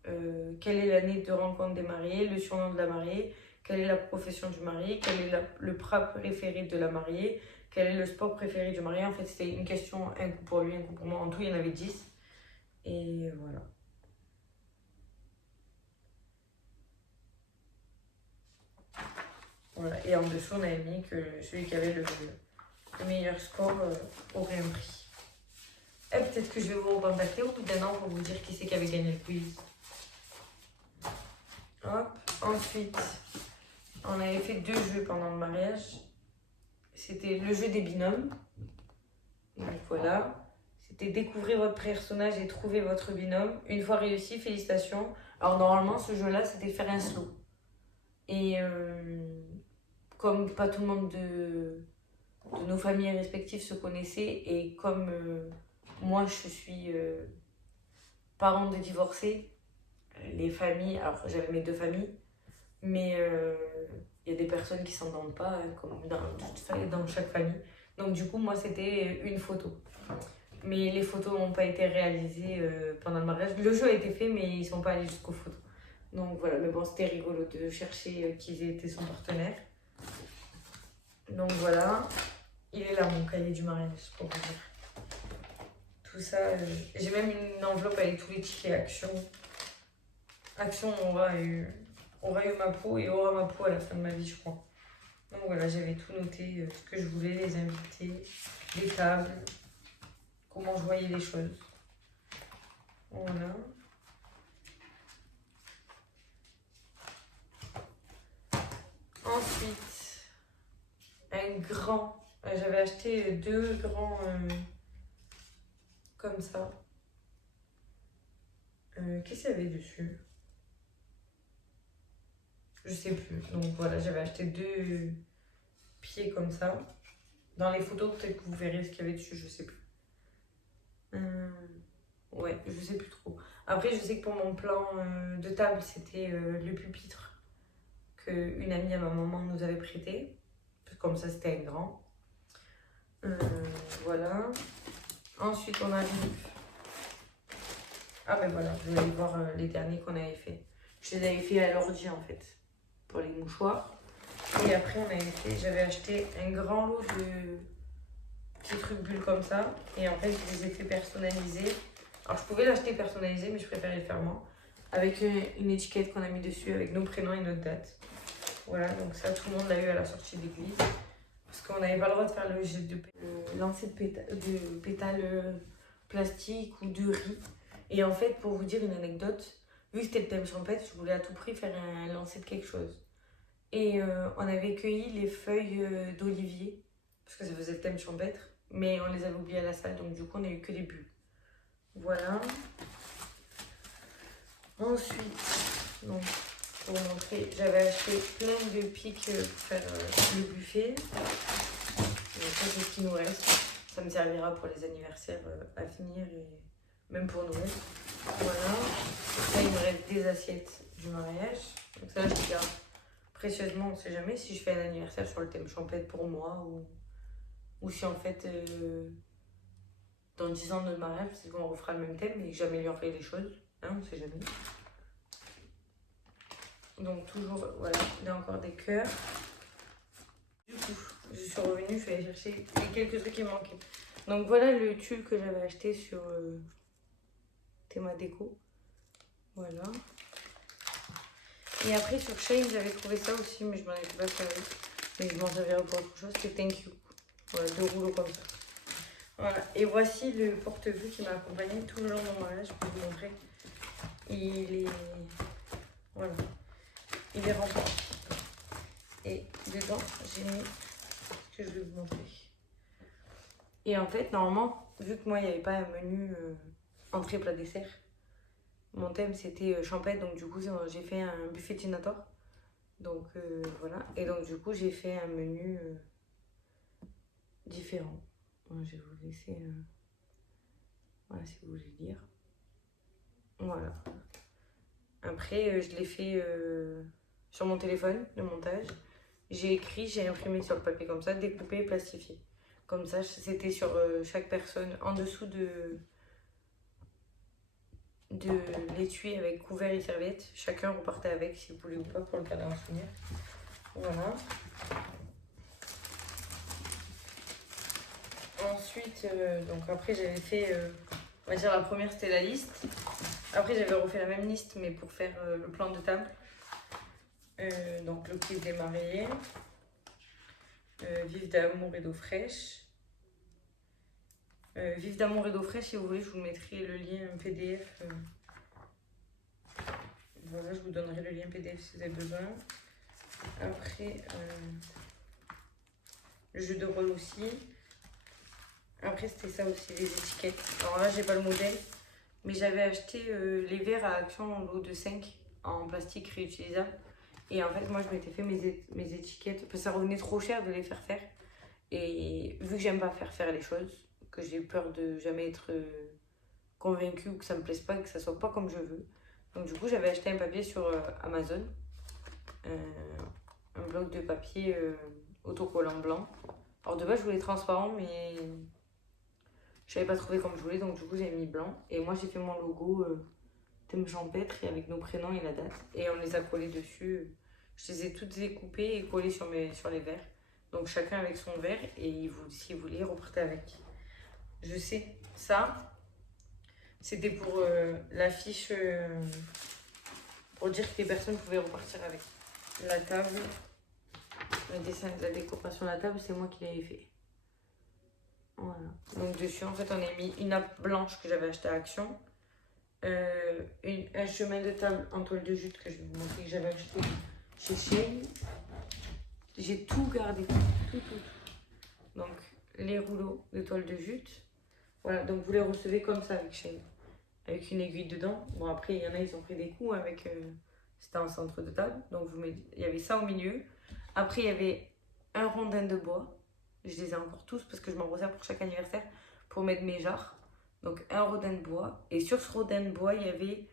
quelle est l'année de rencontre des mariés, le surnom de la mariée, quelle est la profession du marié, quel est le plat préféré de la mariée, quel est le sport préféré du marié. En fait, c'était une question, un coup pour lui, un coup pour moi. En tout, il y en avait 10. Et voilà. Voilà. Et en dessous, on avait mis que celui qui avait le meilleur score aurait un prix. Et peut-être que je vais vous recontacter au bout d'un an pour vous dire qui c'est qui avait gagné le quiz. Hop. Ensuite, on avait fait 2 jeux pendant le mariage. C'était le jeu des binômes. Donc voilà. C'était découvrir votre personnage et trouver votre binôme. Une fois réussi, félicitations. Alors normalement, ce jeu-là, c'était faire un slow. Et comme pas tout le monde de nos familles respectives se connaissaient, et comme moi, je suis parent de divorcés, les familles, alors j'avais mes 2 familles, mais il y a des personnes qui s'entendent pas, hein, comme dans chaque famille. Donc du coup, moi, c'était une photo. Mais les photos n'ont pas été réalisées pendant le mariage. Le jeu a été fait, mais ils ne sont pas allés jusqu'aux photos. Donc voilà, mais bon, c'était rigolo de chercher qui était son partenaire. Donc voilà, il est là, mon cahier du mariage, pour vous dire. Tout ça, j'ai même une enveloppe avec tous les tickets Action. Action aura eu ma peau et aura ma peau à la fin de ma vie, je crois. Donc voilà, j'avais tout noté, ce que je voulais, les invités, les tables, comment je voyais les choses. Voilà. Ensuite, j'avais acheté 2 grands comme ça. Qu'est-ce qu'il y avait dessus? Je sais plus. Donc voilà, j'avais acheté 2 pieds comme ça. Dans les photos, peut-être que vous verrez ce qu'il y avait dessus, je sais plus. Ouais, je sais plus trop. Après, je sais que pour mon plan de table, c'était le pupitre qu'une amie à ma maman nous avait prêté. Comme ça, c'était un grand. Voilà. Ensuite, on arrive. Ah ben voilà, je vais aller voir les derniers qu'on avait fait. Je les avais fait à l'ordi en fait, pour les mouchoirs. Et après, j'avais acheté un grand lot de petits trucs bulles comme ça. Et en fait, je les ai fait personnaliser. Alors, je pouvais l'acheter personnalisé, mais je préférais le faire moi. Avec une étiquette qu'on a mis dessus, avec nos prénoms et notre date. Voilà, donc ça, tout le monde l'a eu à la sortie d'église. Parce qu'on n'avait pas le droit de faire le jet de lancer de pétales plastique ou de riz. Et en fait, pour vous dire une anecdote, vu que c'était le thème champêtre, je voulais à tout prix faire un lancer de quelque chose. Et on avait cueilli les feuilles d'olivier, parce que ça faisait le thème champêtre, mais on les avait oubliées à la salle, donc du coup on n'a eu que des bulles. Voilà. Ensuite, donc, pour vous montrer, j'avais acheté plein de pics pour faire le buffet. Donc ça c'est ce qui nous reste. Ça me servira pour les anniversaires à venir et même pour Noël. Voilà. Là il me reste des assiettes du mariage. Donc ça je les garde précieusement, on ne sait jamais si je fais un anniversaire sur le thème champêtre pour moi ou si en fait dans 10 ans de mariage, c'est qu'on refera le même thème et que j'améliorerai les choses. Hein, on ne sait jamais. Donc toujours, voilà, il y a encore des cœurs. Du coup, je suis revenue, je suis allée chercher les quelques trucs qui me manquaient. Donc voilà le tulle que j'avais acheté sur Théma Déco. Voilà. Et après sur Shein, j'avais trouvé ça aussi, mais je m'en étais pas servi. Mais je m'en servirai pour autre chose, c'est Thank You. Voilà, 2 rouleaux comme ça. Voilà, et voici le porte-vue qui m'a accompagné tout le long de mon mariage, pour vous montrer. Il est... Voilà. Il est rempli. Et dedans, j'ai mis ce que je vais vous montrer. Et en fait, normalement, vu que moi, il n'y avait pas un menu entrée, plat, dessert, mon thème, c'était champêtre. Donc, du coup, j'ai fait un buffet Tinator. Donc, voilà. Et donc, du coup, j'ai fait un menu différent. Bon, je vais vous laisser... Voilà, si vous voulez lire. Voilà. Après, je l'ai fait sur mon téléphone, le montage. J'ai écrit, j'ai imprimé sur le papier comme ça, découpé et plastifié. Comme ça, c'était sur chaque personne, en dessous de l'étui avec couvert et serviette. Chacun repartait avec, si vous voulez ou pas, pour le garder en souvenir. Voilà. Ensuite, donc après, j'avais fait, on va dire la première, c'était la liste. Après, j'avais refait la même liste, mais pour faire le plan de table. Donc, le quiz des mariés. Vivre d'amour et d'eau fraîche. Vif d'amour et d'eau fraîche, si vous voulez, je vous mettrai le lien PDF. Voilà, je vous donnerai le lien PDF si vous avez besoin. Après, le jeu de rôle aussi. Après, c'était ça aussi, les étiquettes. Alors là, j'ai pas le modèle, mais j'avais acheté les verres à Action en lot de 5 en plastique réutilisable. Et en fait, moi, je m'étais fait mes étiquettes, parce que ça revenait trop cher de les faire faire. Et vu que j'aime pas faire les choses, que j'ai peur de jamais être convaincue ou que ça me plaise pas et que ça soit pas comme je veux. Donc du coup, j'avais acheté un papier sur Amazon, un bloc de papier autocollant blanc. Alors de base, je voulais transparent, mais je n'avais pas trouvé comme je voulais, donc du coup, j'ai mis blanc. Et moi, j'ai fait mon logo thème champêtre et avec nos prénoms et la date. Et on les a collés dessus. Je les ai toutes découpées et collées sur les verres. Donc chacun avec son verre et si vous voulez, repartez avec. Je sais, ça, c'était pour l'affiche, pour dire que les personnes pouvaient repartir avec. La table, le dessin de la décoration de la table, c'est moi qui l'avais fait. Voilà. Donc dessus, en fait, on a mis une nappe blanche que j'avais achetée à Action. Un chemin de table en toile de jute que je vais vous montrer que j'avais acheté chez Shein. J'ai tout gardé, tout. Donc les rouleaux de toile de jute. Voilà, donc vous les recevez comme ça avec Shein. Avec une aiguille dedans. Bon, après, il y en a, ils ont pris des coups avec... c'était en centre de table. Donc il y avait ça au milieu. Après, il y avait un rondin de bois. Je les ai encore tous parce que je m'en resserre pour chaque anniversaire pour mettre mes jarres. Donc un rondin de bois. Et sur ce rondin de bois, il y avait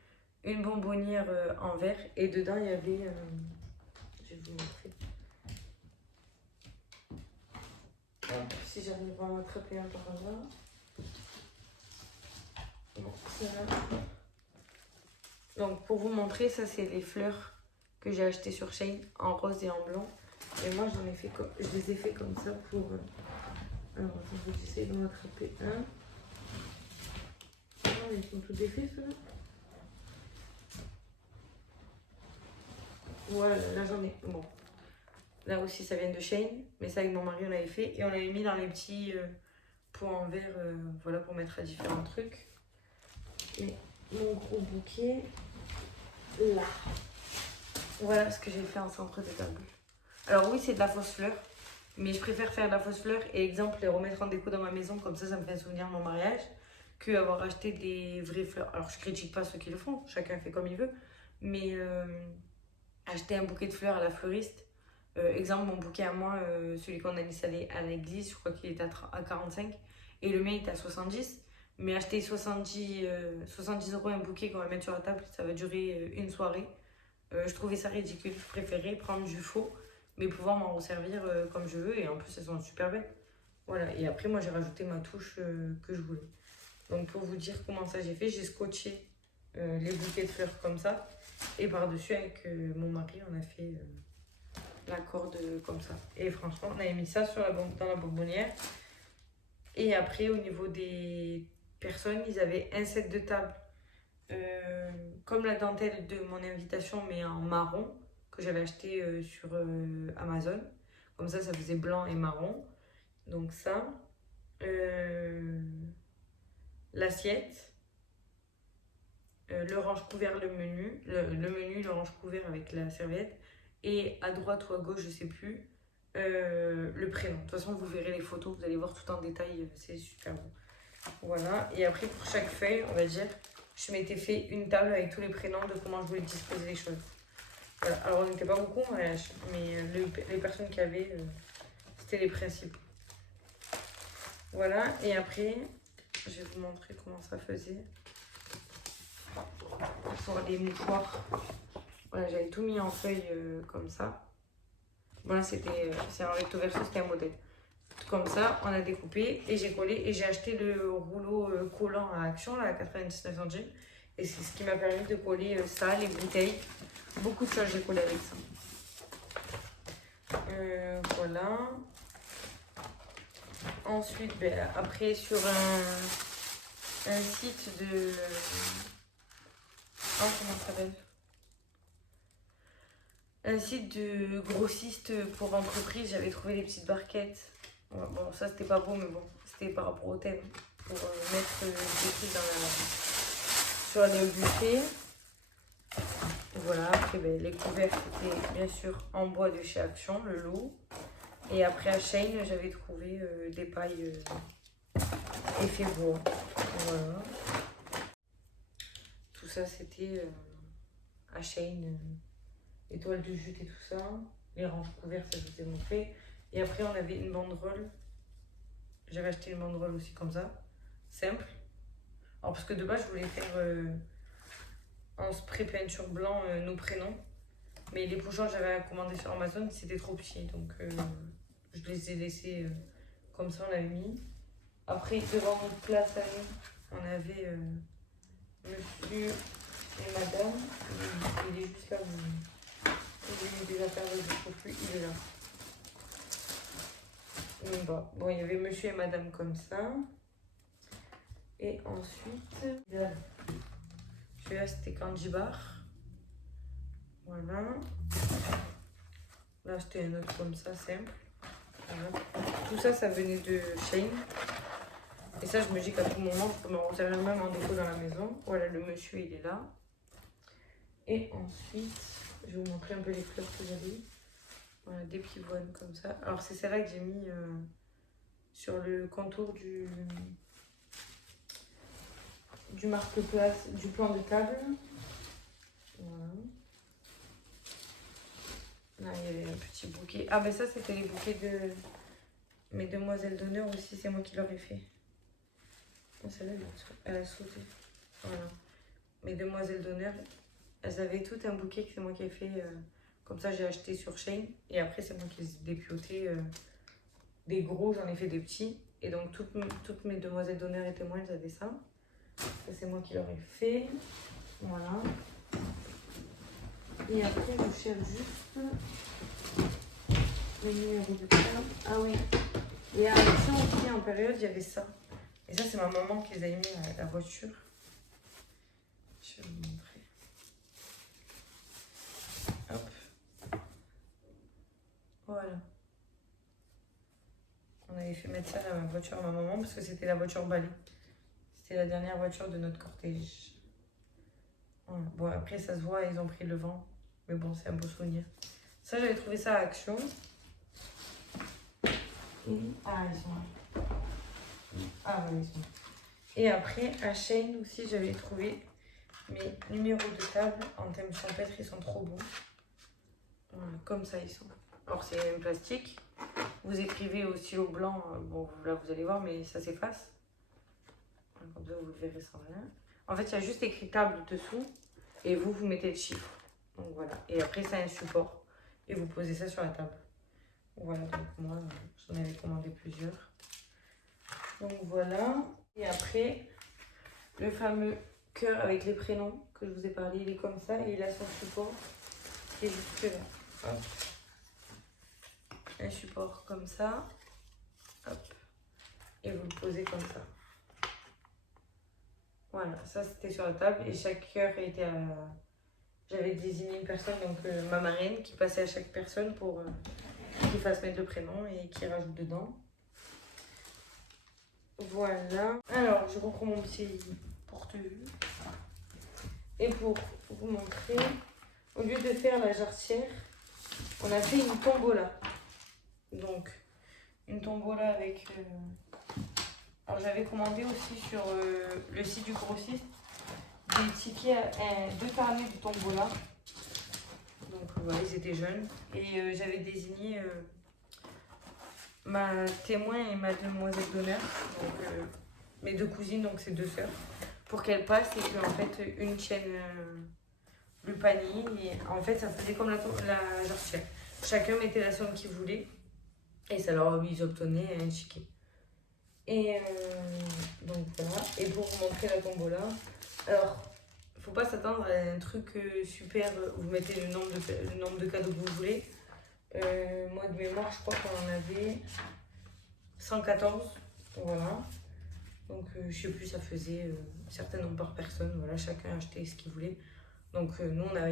une bonbonnière en verre. Et dedans, il y avait... je vais vous montrer. Si j'arrive à m'attraper un par là. Bon, ça... Donc pour vous montrer, ça c'est les fleurs que j'ai achetées sur Shein en rose et en blanc. Et moi je les ai fait comme ça pour... Alors attends, j'essaie d'en attraper un. Oh, ils sont tous défaits ceux-là. Voilà, là j'en ai... Bon. Là aussi ça vient de Shein, mais ça avec mon mari on l'avait fait. Et on l'avait mis dans les petits pots en verre, voilà, pour mettre à différents trucs. Et mon gros bouquet, là. Voilà ce que j'ai fait en centre de table. Alors oui, c'est de la fausse fleur, mais je préfère faire de la fausse fleur et exemple les remettre en déco dans ma maison, comme ça me fait un souvenir de mon mariage, que avoir acheté des vraies fleurs. Alors je critique pas ceux qui le font, chacun fait comme il veut, mais acheter un bouquet de fleurs à la fleuriste, exemple mon bouquet à moi, celui qu'on a installé à l'église, je crois qu'il est à 45 et le mien est à 70. Mais acheter 70 € un bouquet qu'on va mettre sur la table, ça va durer une soirée. Je trouvais ça ridicule. Je préférais prendre du faux, mais pouvoir m'en resservir comme je veux. Et en plus, elles sont super belles. Voilà. Et après, moi, j'ai rajouté ma touche que je voulais. Donc, pour vous dire comment ça j'ai fait, j'ai scotché les bouquets de fleurs comme ça. Et par-dessus, avec mon mari, on a fait la corde comme ça. Et franchement, on avait mis ça dans la bonbonnière. Et après, au niveau des personnes, ils avaient un set de table comme la dentelle de mon invitation, mais en marron, que j'avais acheté sur Amazon. Comme ça faisait blanc et marron. Donc ça. L'assiette. L'orange couvert, le menu. Le menu, l'orange couvert avec la serviette. Et à droite ou à gauche, je sais plus, le prénom. De toute façon, vous verrez les photos, vous allez voir tout en détail, c'est super bon. Voilà, et après pour chaque feuille, on va dire, je m'étais fait une table avec tous les prénoms de comment je voulais disposer les choses. Voilà, alors on n'était pas beaucoup en mariage, mais les personnes qui avaient, c'était les principaux. Voilà, et après, je vais vous montrer comment ça faisait. Pour les mouchoirs, voilà, j'avais tout mis en feuille comme ça. Voilà, c'est un recto verso, c'était un modèle. Comme ça, on a découpé et j'ai collé et j'ai acheté le rouleau collant à Action là, à 99 centimes. Et c'est ce qui m'a permis de coller ça, les bouteilles. Beaucoup de choses j'ai collé avec ça. Voilà. Ensuite, ben, après sur un site de... Oh, comment ça s'appelle? Un site de grossiste pour entreprise, j'avais trouvé des petites barquettes. Bon, ça c'était pas beau, mais bon, c'était par rapport au thème. pour mettre des trucs sur les buffets. Voilà, après les couverts c'était bien sûr en bois de chez Action, le lot. Et après à Shein, j'avais trouvé des pailles effet bois. Voilà. Tout ça c'était à Shein, les toiles de jute et tout ça. Les ranges couverts, ça je vous ai montré. Et après on avait une banderole. J'avais acheté une banderole aussi comme ça, simple. Alors parce que de base je voulais faire en spray peinture blanc nos prénoms. Mais les pochons que j'avais commandés sur Amazon, c'était trop petit. Donc je les ai laissés comme ça, on l'avait mis. Après, devant notre place à nous, on avait monsieur et madame. Il est juste là. Il a mis des affaires, je ne trouve plus, il est là. Donc, bon, il y avait monsieur et madame comme ça. Et ensuite, celui-là c'était Candy Bar. Voilà. Là c'était un autre comme ça, simple. Voilà. Tout ça, ça venait de Shein. Et ça, je me dis qu'à tout moment, je peux m'en servir même en déco dans la maison. Voilà, le monsieur, il est là. Et ensuite, je vais vous montrer un peu les fleurs que j'avais. Voilà, des pivoines comme ça. Alors, c'est celle-là que j'ai mis sur le contour du marque-place, du plan de table. Voilà. Là, il y avait un petit bouquet. Ah, ben ça, c'était les bouquets de mes demoiselles d'honneur aussi. C'est moi qui leur ai fait. Celle-là, elle a sauté. Voilà. Mes demoiselles d'honneur, elles avaient tout un bouquet que c'est moi qui ai fait. Comme ça, j'ai acheté sur Shein. Et après, c'est moi qui les ai dépiotés. Des gros, j'en ai fait des petits. Et donc, toutes mes demoiselles d'honneur et témoins, elles avaient ça. Ça, c'est moi qui leur ai fait. Voilà. Et après, je cherche juste les numéros de carte. Ah oui. Et à Action aussi, en période, il y avait ça. Et ça, c'est ma maman qui les a mis à la voiture. Je vais vous montrer. Hop. Voilà. On avait fait mettre ça dans la voiture à ma maman parce que c'était la voiture balai. C'était la dernière voiture de notre cortège. Voilà. Bon, après, ça se voit, ils ont pris le vent. Mais bon, c'est un beau souvenir. Ça, j'avais trouvé ça à Action. Ah, ils sont là. Ah, oui, ils sont là. Et après, à Shein aussi, j'avais trouvé mes numéros de table en thème champêtre. Ils sont trop beaux. Voilà, comme ça, ils sont. Alors, c'est un plastique. Vous écrivez au stylo blanc. Bon, là, vous allez voir, mais ça s'efface. Comme ça, vous le verrez sans rien. En fait, il y a juste écrit table dessous. Et vous mettez le chiffre. Donc, voilà. Et après, c'est un support. Et vous posez ça sur la table. Voilà, donc moi, j'en avais commandé plusieurs. Donc, voilà. Et après, le fameux cœur avec les prénoms que je vous ai parlé, il est comme ça. Et il a son support qui est juste là. Hop. Un support comme ça. Hop. Et vous le posez comme ça. Voilà, ça c'était sur la table. Et chaque cœur était à... J'avais désigné une personne, donc ma marraine, qui passait à chaque personne pour qu'il fasse mettre le prénom et qu'il rajoute dedans. Voilà. Alors, je reprends mon petit porte-vue. Et pour vous montrer, au lieu de faire la jarretière, on a fait une tombola. Donc, une tombola avec... Alors, j'avais commandé aussi sur le site du grossiste des tickets, 2 carnets de tombola. Donc, voilà, ils étaient jeunes. Et j'avais désigné ma témoin et ma demoiselle d'honneur. Donc, mes 2 cousines, donc c'est 2 sœurs. Pour qu'elles passent et qu'en fait, une tienne le panier. Et en fait, ça faisait comme la jarretière. Chacun mettait la somme qu'il voulait. Et ça leur ils obtenaient un ticket. Et donc voilà. Et pour vous montrer la tombola, alors, faut pas s'attendre à un truc super. Vous mettez le nombre de cadeaux que vous voulez. Moi, de mémoire, je crois qu'on en avait 114. Voilà. Donc, je sais plus, ça faisait un certain nombre par personne. Voilà, chacun achetait ce qu'il voulait. Donc, nous, on a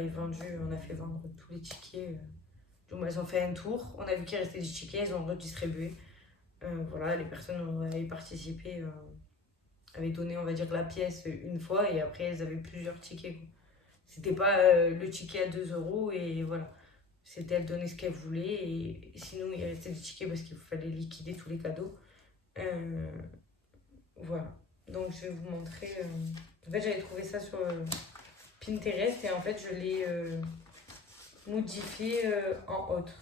fait vendre tous les tickets. Donc, elles ont fait un tour. On a vu qu'il restait des tickets, elles ont redistribué. Voilà, les personnes ont participé avaient donné, on va dire, la pièce une fois et après elles avaient plusieurs tickets, quoi. C'était pas le ticket à 2 euros et voilà. C'était elles donnaient ce qu'elles voulaient et sinon il restait des tickets parce qu'il fallait liquider tous les cadeaux. Euh, voilà. Donc je vais vous montrer. En fait, j'avais trouvé ça sur Pinterest et en fait, je l'ai modifié en autre.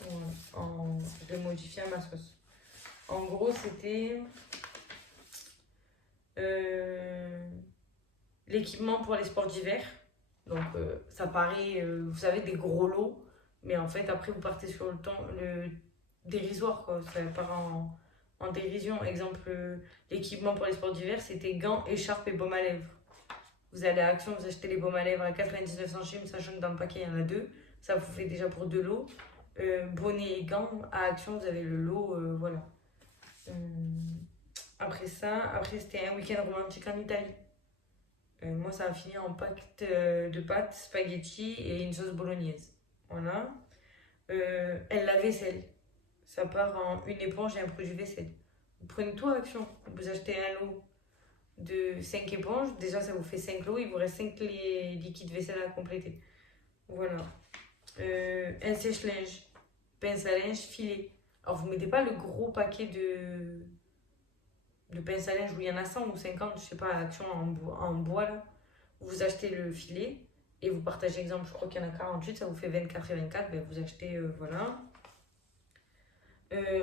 Voilà. Je l'ai modifié à ma sauce. En gros, c'était l'équipement pour les sports d'hiver. Donc, ça paraît, vous savez, des gros lots. Mais en fait, après, vous partez sur le dérisoire, quoi. Ça part en dérision. Exemple, l'équipement pour les sports d'hiver, c'était gants, écharpes et baume à lèvres. Vous allez à Action, vous achetez les baumes à lèvres à 99 centimes, sachant que dans le paquet, il y en a deux. Ça vous fait déjà pour 2 lots. Bonnet et gants, à Action, vous avez le lot, voilà. Après ça, après c'était un week-end romantique en Italie. Moi, ça a fini en pack de pâtes, spaghetti et une sauce bolognaise. Voilà. Un lave-vaisselle. Ça part en une éponge et un produit vaisselle. Vous prenez tout à Action. Vous achetez un lot de 5 éponges. Déjà, ça vous fait 5 lots. Il vous reste 5 liquides vaisselle à compléter. Voilà. Un sèche-linge. Pince à linge, filet. Alors, vous ne mettez pas le gros paquet de pince à linge où il y en a 100 ou 50, je sais pas, à Action en bois là. Vous achetez le filet et vous partagez, exemple, je crois qu'il y en a 48, ça vous fait 24 et 24, ben vous achetez, voilà.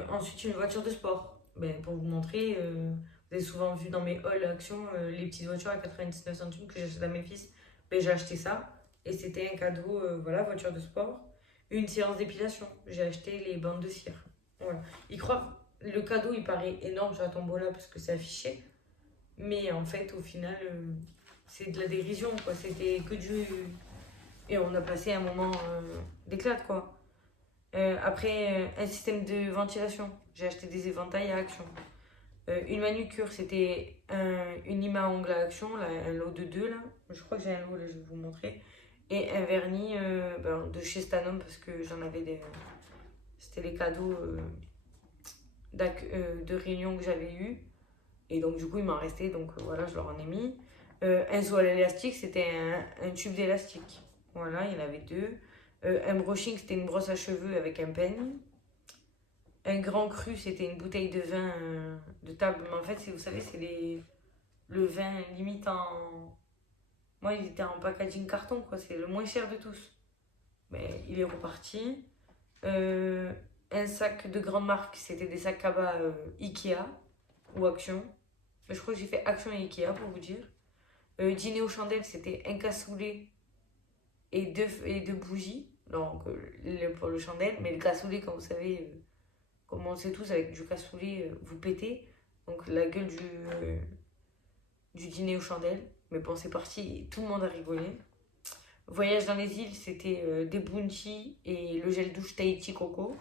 Ensuite, une voiture de sport. Ben, pour vous montrer, vous avez souvent vu dans mes hauls Action les petites voitures à 99 centimes que j'achète à mes fils. Ben, j'ai acheté ça et c'était un cadeau, voilà, voiture de sport. Une séance d'épilation. J'ai acheté les bandes de cire. Voilà. Ils croient, le cadeau il paraît énorme sur la tombola parce que c'est affiché, mais en fait, au final, c'est de la dérision, quoi. C'était que du. Et on a passé un moment d'éclate, quoi. Après, un système de ventilation. J'ai acheté des éventails à Action. Une manucure, c'était une lime à ongles à Action, là, un lot de 2, là. Je crois que j'ai un lot, là, je vais vous montrer. Et un vernis de chez Stanum, parce que j'en avais des. C'était les cadeaux de réunion que j'avais eu. Et donc, du coup, il m'en restait, donc voilà, je leur en ai mis. Un seau à l'élastique, c'était un tube d'élastique. Voilà, il y en avait 2. Un brushing, c'était une brosse à cheveux avec un peigne. Un grand cru, c'était une bouteille de vin de table. Mais en fait, vous savez, c'est le vin limite en. Moi, il était en packaging carton, quoi. C'est le moins cher de tous. Mais il est reparti. Un sac de grande marque, c'était des sacs à bas Ikea ou Action. Mais je crois que j'ai fait Action et Ikea pour vous dire. Dîner aux chandelles, c'était un cassoulet et deux bougies. Donc, pour le chandelle. Mais le cassoulet, comme vous savez, comme on le sait tous, avec du cassoulet, vous pétez. Donc, la gueule du dîner aux chandelles. Mais bon, c'est parti, tout le monde a rigolé. Voyage dans les îles, c'était des bounty et le gel douche Tahiti Coco.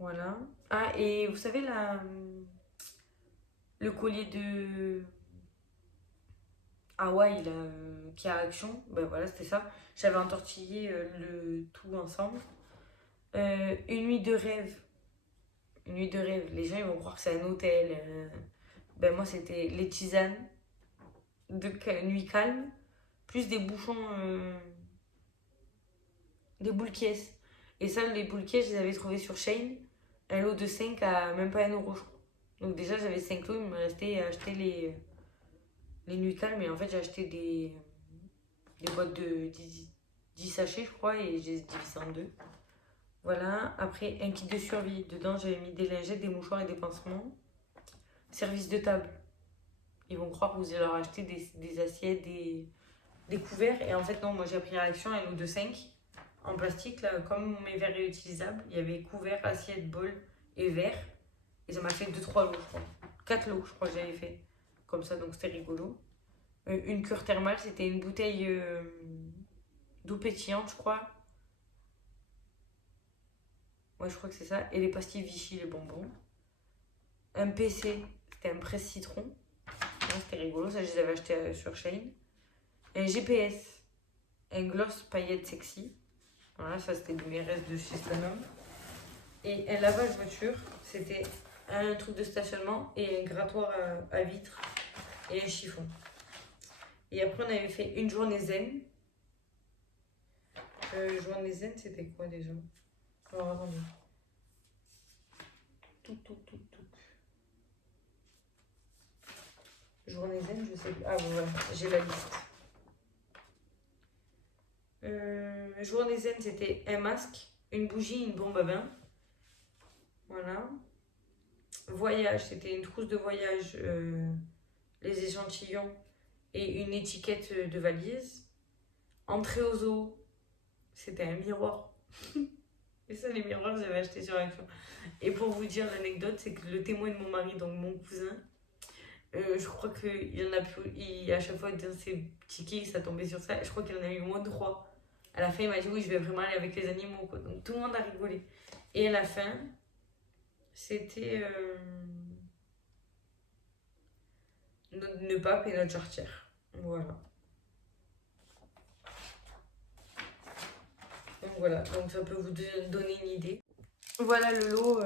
Voilà. Ah, et vous savez, le collier de Hawaï là, qui a Action, ben voilà, c'était ça. J'avais entortillé le tout ensemble. Une nuit de rêve. Une nuit de rêve. Les gens ils vont croire que c'est un hôtel. Ben moi, c'était les tisanes de nuit calme, plus des bouchons, des boules qui. Et ça, les boules qui, je les avais trouvées sur Shein. Un lot de 5 à même pas 1 euro, je crois. Donc déjà, j'avais 5 lots, il me restait à acheter les nuits calmes. Mais en fait, j'ai acheté des boîtes de 10 sachets, je crois, et j'ai divisé en deux. Voilà. Après, un kit de survie. Dedans, j'avais mis des lingettes, des mouchoirs et des pansements. Service de table. Ils vont croire que vous allez leur acheter des assiettes, des couverts. Et en fait, non, moi j'ai pris à Action un lot de 5 en plastique, là, comme mes verres réutilisables. Il y avait couverts, assiettes, bol et verres. Et ça m'a fait 2-3 lots, je crois. 4 lots, je crois que j'avais fait. Comme ça, donc c'était rigolo. Une cure thermale, c'était une bouteille d'eau pétillante, je crois. Ouais, je crois que c'est ça. Et les pastilles Vichy, les bonbons. Un PC, c'était un presse-citron. C'était rigolo, ça je les avais achetés sur Shein. Un GPS, un gloss paillettes sexy. Voilà, ça c'était mes restes de chez Stanum. Et un lavage voiture, c'était un truc de stationnement et un grattoir à vitres et un chiffon. Et après, on avait fait une journée zen. Journée zen, c'était quoi déjà? Alors, attendez. Tout. Journée zen, je sais plus. Ah, bon, voilà, j'ai la liste. Journée zen, c'était un masque, une bougie, une bombe à bain. Voilà. Voyage, c'était une trousse de voyage, les échantillons et une étiquette de valise. Entrée au zoo, c'était un miroir. Et ça, les miroirs, j'avais acheté sur Action. Et pour vous dire l'anecdote, c'est que le témoin de mon mari, donc mon cousin, je crois qu'il y en a plus. À chaque fois, dans ses tickets, ça tombait sur ça. Je crois qu'il en a eu moins de 3. À la fin, il m'a dit oui, je vais vraiment aller avec les animaux, quoi. Donc tout le monde a rigolé. Et à la fin, c'était ne pas payer notre jarretière. Voilà. Donc voilà, donc ça peut vous donner une idée. Voilà le lot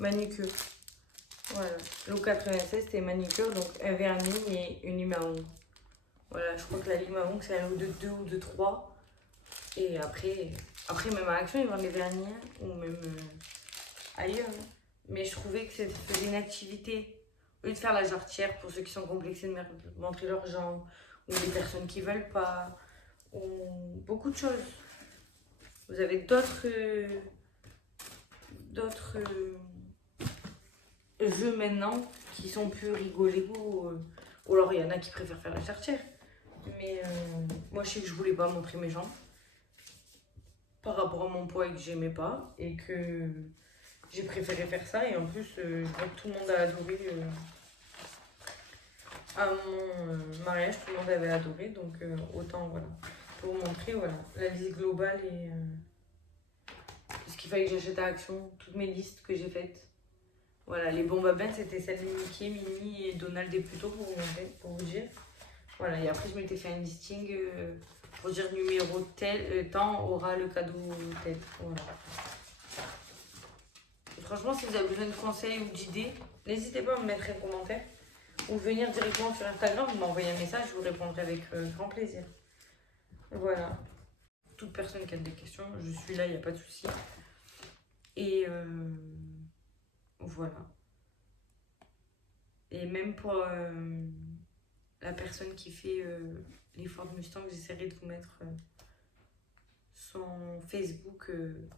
manucure. Voilà, lot 96 c'était manucure, donc un vernis et une lime à ongles. Voilà, je crois que la lime à ongles c'est un lot de 2 ou de 3. Et après même à Action, ils vendent des vernis ou même ailleurs. Mais je trouvais que ça faisait une activité. Au lieu de faire la jarretière pour ceux qui sont complexés de montrer leurs jambes, ou des personnes qui veulent pas, ou beaucoup de choses. Vous avez d'autres jeux maintenant qui sont plus rigolés ou alors il y en a qui préfèrent faire la jarretière. Mais moi je sais que je voulais pas montrer mes jambes par rapport à mon poids et que j'aimais pas et que j'ai préféré faire ça et en plus je vois que tout le monde a adoré à mon mariage, tout le monde avait adoré donc autant voilà pour vous montrer voilà la liste globale et ce qu'il fallait que j'achète à Action, toutes mes listes que j'ai faites. Voilà, les bombes à bain, c'était celles de Mickey, Minnie et Donald et Pluto pour vous dire. Voilà, et après je m'étais fait un listing pour dire numéro tel, temps aura le cadeau tel. Voilà. Et franchement, si vous avez besoin de conseils ou d'idées, n'hésitez pas à me mettre un commentaire ou venir directement sur Instagram, vous m'envoyez un message, je vous répondrai avec grand plaisir. Voilà. Toute personne qui a des questions, je suis là, il n'y a pas de souci. Et voilà. Et même pour la personne qui fait les Ford Mustang, j'essaierai de vous mettre son Facebook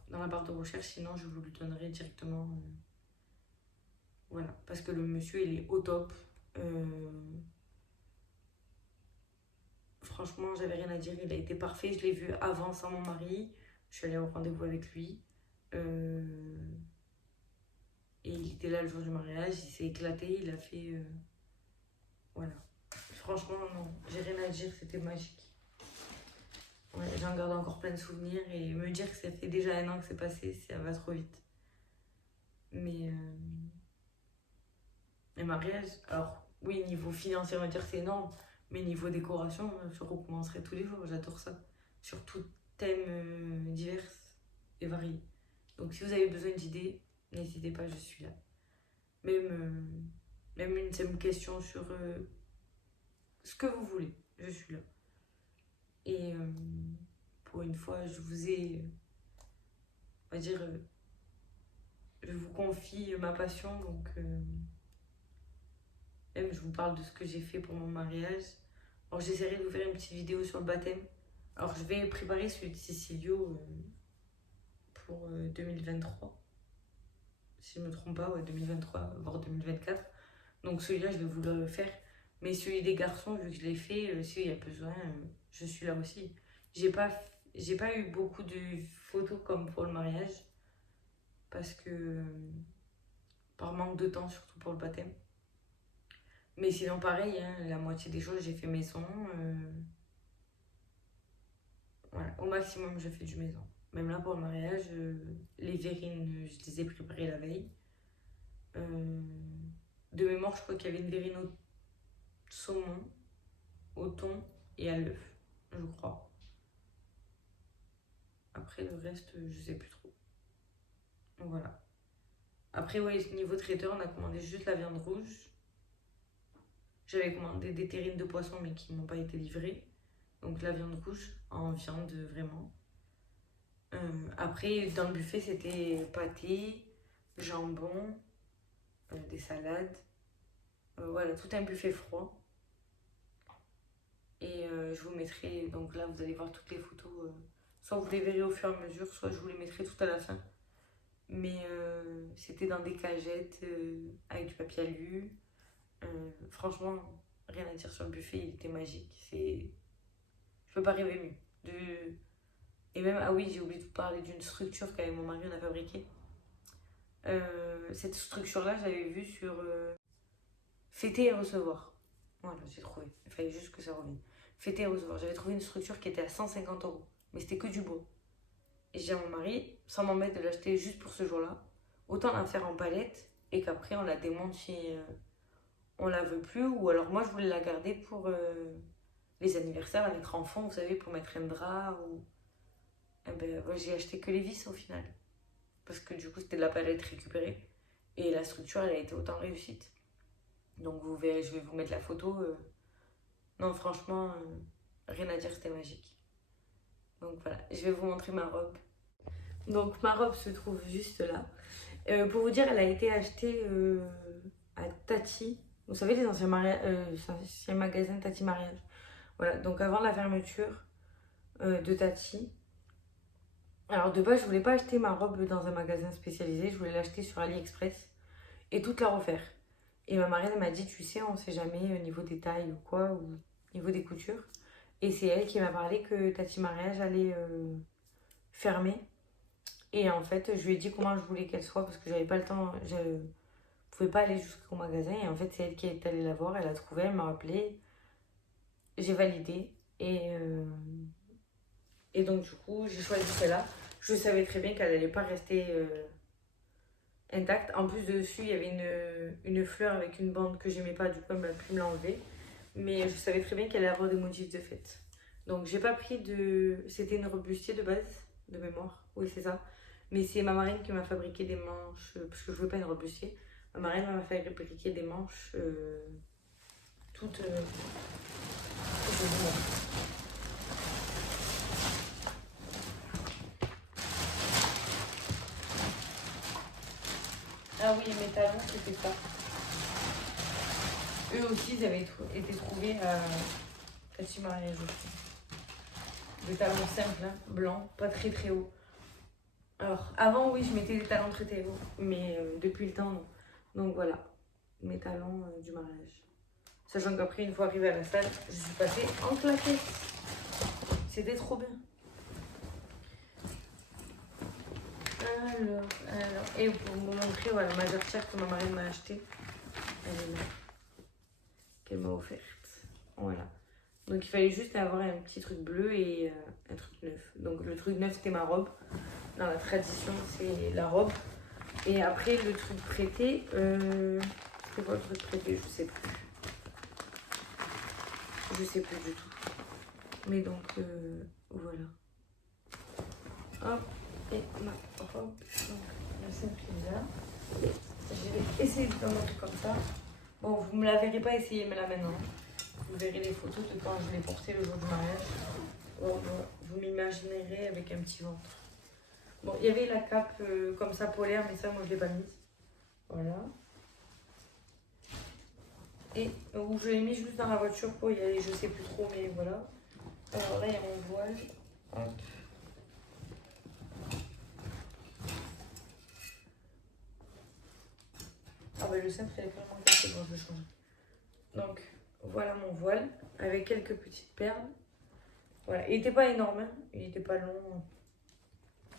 dans la barre de recherche, sinon je vous le donnerai directement. Voilà, parce que le monsieur il est au top. Franchement, j'avais rien à dire, il a été parfait. Je l'ai vu avant sans mon mari. Je suis allée au rendez-vous avec lui. Et il était là le jour du mariage, il s'est éclaté, il a fait. Voilà. Franchement, non, j'ai rien à dire, c'était magique. Ouais, j'en garde encore plein de souvenirs et me dire que ça fait déjà 1 an que c'est passé, ça va trop vite. Mais le mariage, alors oui, niveau financier, on va dire que c'est énorme, mais niveau décoration, je recommencerai tous les jours, j'adore ça. Sur tout thème divers et variés. Donc si vous avez besoin d'idées, n'hésitez pas, je suis là. Même une simple question sur ce que vous voulez, je suis là. Et pour une fois, je vous ai, on va dire, je vous confie ma passion, donc même je vous parle de ce que j'ai fait pour mon mariage. Alors j'essaierai de vous faire une petite vidéo sur le baptême. Alors je vais préparer celui de Cécilio pour 2023. Si je ne me trompe pas, ouais, 2023, voire 2024. Donc celui-là, je vais vous le faire. Mais celui des garçons, vu que je l'ai fait, s'il y a besoin, je suis là aussi. J'ai pas eu beaucoup de photos comme pour le mariage. Parce que par manque de temps, surtout pour le baptême. Mais sinon, pareil, hein, la moitié des choses, j'ai fait maison. Voilà, au maximum, je fais du maison. Même là, pour le mariage, les verrines, je les ai préparées la veille. De mémoire, je crois qu'il y avait une verrine au saumon, au thon et à l'œuf, je crois. Après, le reste, je sais plus trop. Donc voilà. Après, ouais, niveau traiteur, on a commandé juste la viande rouge. J'avais commandé des terrines de poisson mais qui m'ont pas été livrées. Donc la viande rouge en viande vraiment. Après, dans le buffet, c'était pâté, jambon, des salades. Voilà, tout un buffet froid. Et je vous mettrai, donc là vous allez voir toutes les photos, soit vous les verrez au fur et à mesure, soit je vous les mettrai tout à la fin. Mais c'était dans des cagettes avec du papier alu. Franchement, rien à dire sur le buffet, il était magique. Je peux pas rêver mieux. Et même, ah oui, j'ai oublié de vous parler d'une structure qu'avec mon mari on a fabriquée. Cette structure-là, j'avais vue sur Fêter et recevoir. Voilà, j'ai trouvé. Il fallait juste que ça revienne. Fêter et recevoir. J'avais trouvé une structure qui était à 150 €. Mais c'était que du bois. Et j'ai dit à mon mari, sans m'embêter de l'acheter juste pour ce jour-là, autant la faire en palette et qu'après on la démonte si on la veut plus. Ou alors moi je voulais la garder pour les anniversaires, la mettre en fond, vous savez, pour mettre un drap. Ou... Eh ben, ouais, j'ai acheté que les vis au final. Parce que du coup c'était de la palette récupérée. Et la structure elle a été autant réussite. Donc vous verrez, je vais vous mettre la photo. Non, franchement, rien à dire, c'était magique. Donc voilà, je vais vous montrer ma robe. Donc ma robe se trouve juste là. Pour vous dire, elle a été achetée à Tati. Vous savez, les anciens magasins Tati Mariage. Voilà, donc avant la fermeture de Tati. Alors de base, je voulais pas acheter ma robe dans un magasin spécialisé. Je voulais l'acheter sur AliExpress et toute la refaire. Et ma marraine m'a dit, tu sais, on sait jamais au niveau des tailles ou quoi, ou au niveau des coutures. Et c'est elle qui m'a parlé que Tati Mariage allait fermer. Et en fait, je lui ai dit comment je voulais qu'elle soit parce que j'avais pas le temps, je pouvais pas aller jusqu'au magasin. Et en fait, c'est elle qui est allée la voir, elle a trouvé, elle m'a rappelé. J'ai validé. Et donc, du coup, j'ai choisi celle-là. Je savais très bien qu'elle allait pas rester intacte. En plus, dessus, il y avait une fleur avec une bande que j'aimais pas, du coup, elle m'a pu me l'enlever. Mais je savais très bien qu'elle allait avoir des motifs de fête. Donc, j'ai pas pris de. C'était une robe bustier de base, de mémoire. Oui, c'est ça. Mais c'est ma marraine qui m'a fabriqué des manches, parce que je voulais pas une robe bustier. Ma marraine m'a fabriqué des manches toutes. Ah oui, mes talons, c'était ça. Eux aussi, ils avaient été trouvés à Tati Mariage aussi. Des talons simples, hein, blancs, pas très très hauts. Alors, avant, oui, je mettais des talons très hauts, mais depuis le temps, non. Donc voilà, mes talons du mariage. Sachant qu'après, une fois arrivée à la salle, je suis passée en claquettes. C'était trop bien. Alors, et pour vous montrer, voilà, ma jarretière que ma marraine m'a achetée. Elle est là. Qu'elle m'a offerte. Voilà. Donc il fallait juste avoir un petit truc bleu et un truc neuf. Donc le truc neuf, c'était ma robe. Dans la tradition, c'est la robe. Et après, le truc prêté, c'était quoi le truc prêté? Je sais plus. Je sais plus du tout. Mais donc, voilà. Hop, et ma robe. Donc, la Saint-Priza. Je vais essayer de la montrer comme ça. Bon, vous ne me la verrez pas essayer mais là maintenant. Vous verrez les photos de quand je l'ai portée le jour du mariage. Bon, vous m'imaginerez avec un petit ventre. Bon, il y avait la cape comme ça polaire, mais ça, moi, je ne l'ai pas mise. Voilà. Et où je l'ai mis juste dans la voiture pour y aller, je sais plus trop, mais voilà. Alors là, il y a mon voile. Hop. Ah bah le cintre, elle est vraiment cassée, bon, je vais changer. Donc, voilà mon voile, avec quelques petites perles. Voilà, il n'était pas énorme, hein. Il n'était pas long.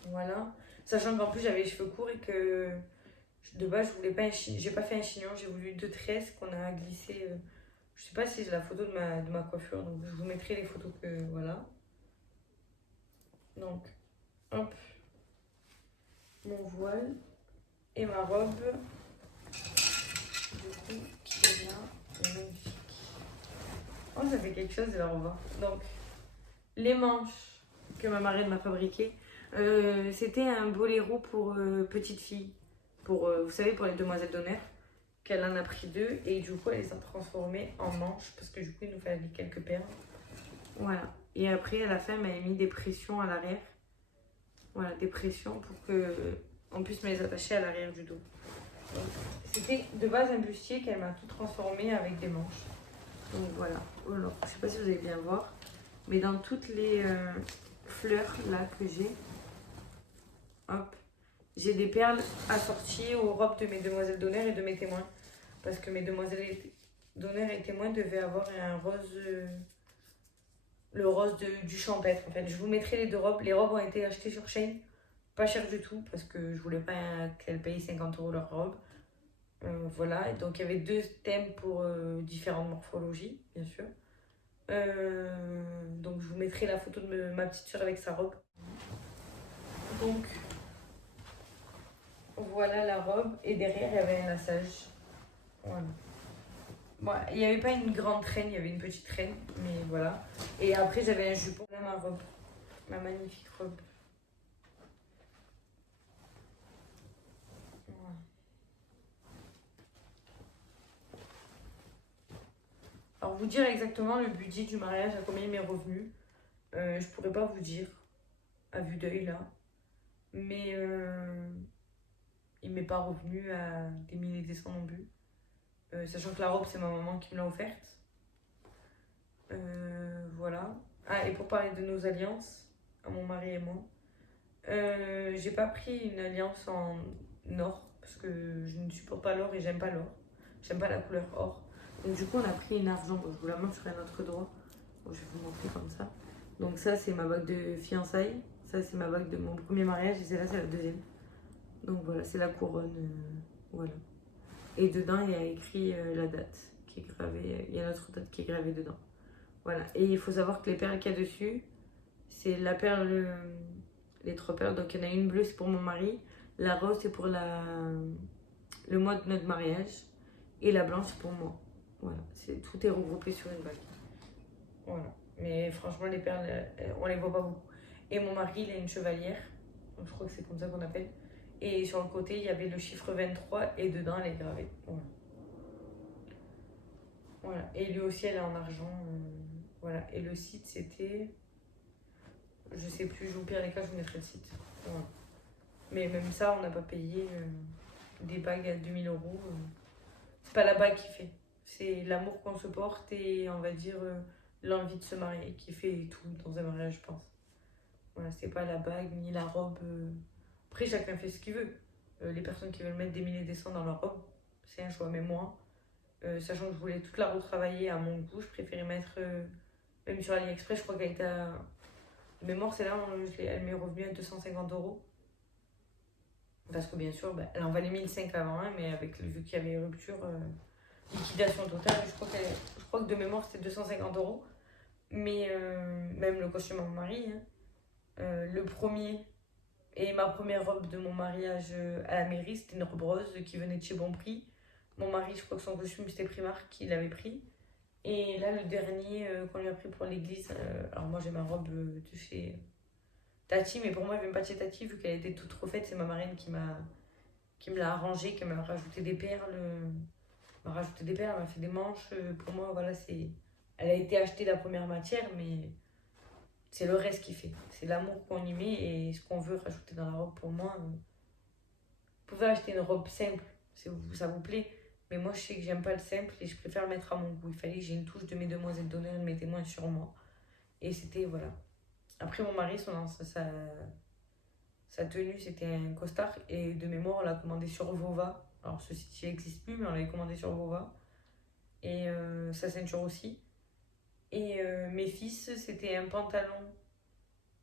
Voilà. Sachant qu'en plus, j'avais les cheveux courts et que de base, je voulais pas un chignon. J'ai pas fait un chignon, j'ai voulu 2 tresses qu'on a glissées. Je sais pas si j'ai la photo de ma coiffure, donc je vous mettrai les photos que. Voilà. Donc, hop. Mon voile et ma robe. Du coup, qui est là. Magnifique. Oh, ça fait quelque chose de la revoir. Donc, les manches que ma marraine m'a fabriquées, c'était un boléro pour petite fille. Pour, vous savez, pour les demoiselles d'honneur. qu'elle en a pris 2 et du coup elle les a transformées en manches parce que du coup il nous fallait quelques perles. Voilà. Et après à la fin elle m'avait mis des pressions à l'arrière. Voilà, des pressions pour que on puisse me les attacher à l'arrière du dos. C'était de base un bustier qu'elle m'a tout transformé avec des manches. Donc voilà. Alors, je sais pas si vous allez bien voir, mais dans toutes les fleurs là que j'ai, hop, j'ai des perles assorties aux robes de mes demoiselles d'honneur et de mes témoins. Parce que mes demoiselles d'honneur et témoins devaient avoir un rose, le rose du champêtre. En fait, je vous mettrai les 2 robes. Les robes ont été achetées sur Shein, pas cher du tout, parce que je voulais pas qu'elles payent 50 € leur robe. Voilà, et donc il y avait 2 thèmes pour différentes morphologies, bien sûr. Donc je vous mettrai la photo de ma petite soeur avec sa robe. Donc voilà la robe, et derrière il y avait un lassage. Voilà. Bon, il n'y avait pas une grande traîne, il y avait une petite traîne, mais voilà. Et après j'avais un jupon. Voilà ma robe, ma magnifique robe. Voilà. Alors vous dire exactement le budget du mariage, à combien il m'est revenu, je pourrais pas vous dire à vue d'œil là, mais il m'est pas revenu à des milliers et des cents non plus. Sachant que la robe c'est ma maman qui me l'a offerte. Voilà. Ah, et pour parler de nos alliances, à mon mari et moi, j'ai pas pris une alliance en or parce que je ne supporte pas l'or et j'aime pas l'or. J'aime pas la couleur or. Donc du coup on a pris une argent. Bon, je vous la montre sur un autre doigt. Bon, je vais vous montrer comme ça. Donc ça c'est ma bague de fiançailles. Ça c'est ma bague de mon premier mariage et celle-là c'est la deuxième. Donc voilà, c'est la couronne. Voilà. Et dedans il y a écrit la date qui est gravée. Il y a notre date qui est gravée dedans. Voilà. Et il faut savoir que les perles qu'il y a dessus, c'est la perle, les 3 perles. Donc il y en a une bleue, c'est pour mon mari. La rose, c'est pour le mois de notre mariage. Et la blanche, c'est pour moi. Voilà. Tout est regroupé sur une bague. Voilà. Mais franchement, les perles, on les voit pas beaucoup. Et mon mari, il a une chevalière. Donc, je crois que c'est comme ça qu'on appelle. Et sur le côté, il y avait le chiffre 23 et dedans, elle est gravée. Voilà. Voilà. Et lui aussi, elle est en argent. Voilà. Et le site, c'était. Je sais plus, au pire des cas, je vous mettrai le site. Voilà. Mais même ça, on n'a pas payé des bagues à 2000 €. C'est pas la bague qui fait. C'est l'amour qu'on se porte et on va dire l'envie de se marier qui fait tout dans un mariage, je pense. Voilà, c'est pas la bague ni la robe. Après, chacun fait ce qu'il veut. Les personnes qui veulent mettre des milliers et des cents dans leur robe, c'est un choix. Mais moi, sachant que je voulais toute la retravailler à mon goût, je préférais mettre, même sur AliExpress, je crois qu'elle était à. De mémoire, c'est là, elle m'est revenue à 250 €. Parce que bien sûr, bah, elle en valait 1005 avant, hein, mais vu qu'il y avait rupture, liquidation totale, je crois que de mémoire c'était 250 €. Mais même le costume à mon mari, hein, le premier et ma première robe de mon mariage à la mairie, c'était une robe rose qui venait de chez Bonprix. Mon mari, je crois que son costume c'était Primark qu'il avait pris. Et là, le dernier qu'on lui a pris pour l'église, alors moi j'ai ma robe de chez Tati, mais pour moi, elle vient pas de chez Tati, vu qu'elle était toute refaite. C'est ma marraine qui me l'a arrangée, qui m'a rajouté des perles. M'a rajouté des perles, elle m'a fait des manches. Pour moi, voilà, c'est. Elle a été achetée la première matière, mais c'est le reste qui fait. C'est l'amour qu'on y met et ce qu'on veut rajouter dans la robe. Pour moi, vous pouvez acheter une robe simple, si ça vous plaît. Mais moi, je sais que j'aime pas le simple et je préfère le mettre à mon goût. Il fallait que j'ai une touche de mes demoiselles d'honneur et de mes témoins sur moi. Et c'était, voilà. Après, mon mari, sa tenue, c'était un costard. Et de mémoire, on l'a commandé sur Vova. Alors, ce site n'existe plus, mais on l'avait commandé sur Vova. Et sa ceinture aussi. Et mes fils, c'était un pantalon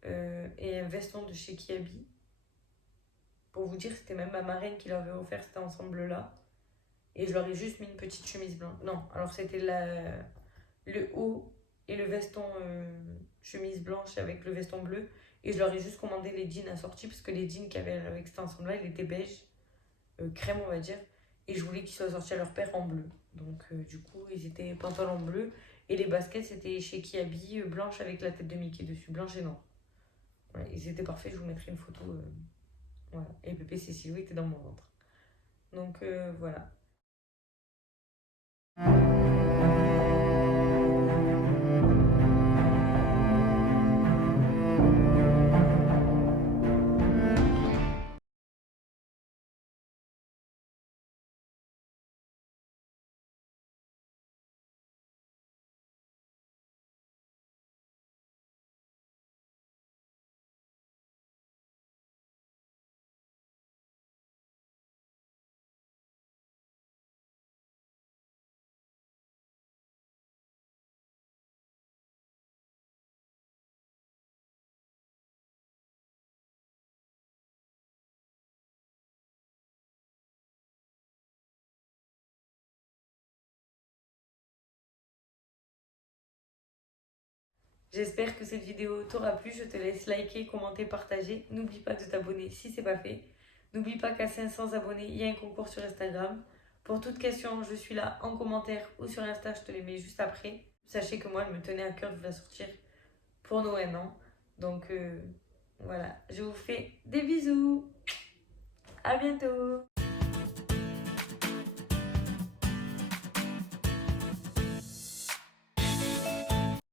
et un veston de chez Kiabi. Pour vous dire, c'était même ma marraine qui leur avait offert cet ensemble-là. Et je leur ai juste mis une petite chemise blanche. Non, alors c'était le haut et le veston chemise blanche avec le veston bleu. Et je leur ai juste commandé les jeans assortis parce que les jeans qu'il y avait avec cet ensemble-là, ils étaient beige, crème on va dire. Et je voulais qu'ils soient sortis à leur père en bleu. Donc du coup, ils étaient pantalon bleu. Et les baskets, c'était chez Kiabi, blanche avec la tête de Mickey dessus, blanche et noire. Voilà, ils étaient parfaits, je vous mettrai une photo. Voilà. Et Pépé Cécile était dans mon ventre. Donc voilà. J'espère que cette vidéo t'aura plu. Je te laisse liker, commenter, partager. N'oublie pas de t'abonner si c'est pas fait. N'oublie pas qu'à 500 abonnés, il y a un concours sur Instagram. Pour toute question, je suis là en commentaire ou sur Insta, je te les mets juste après. Sachez que moi, elle me tenait à cœur de la sortir pour Noël, non? Donc voilà, je vous fais des bisous. À bientôt.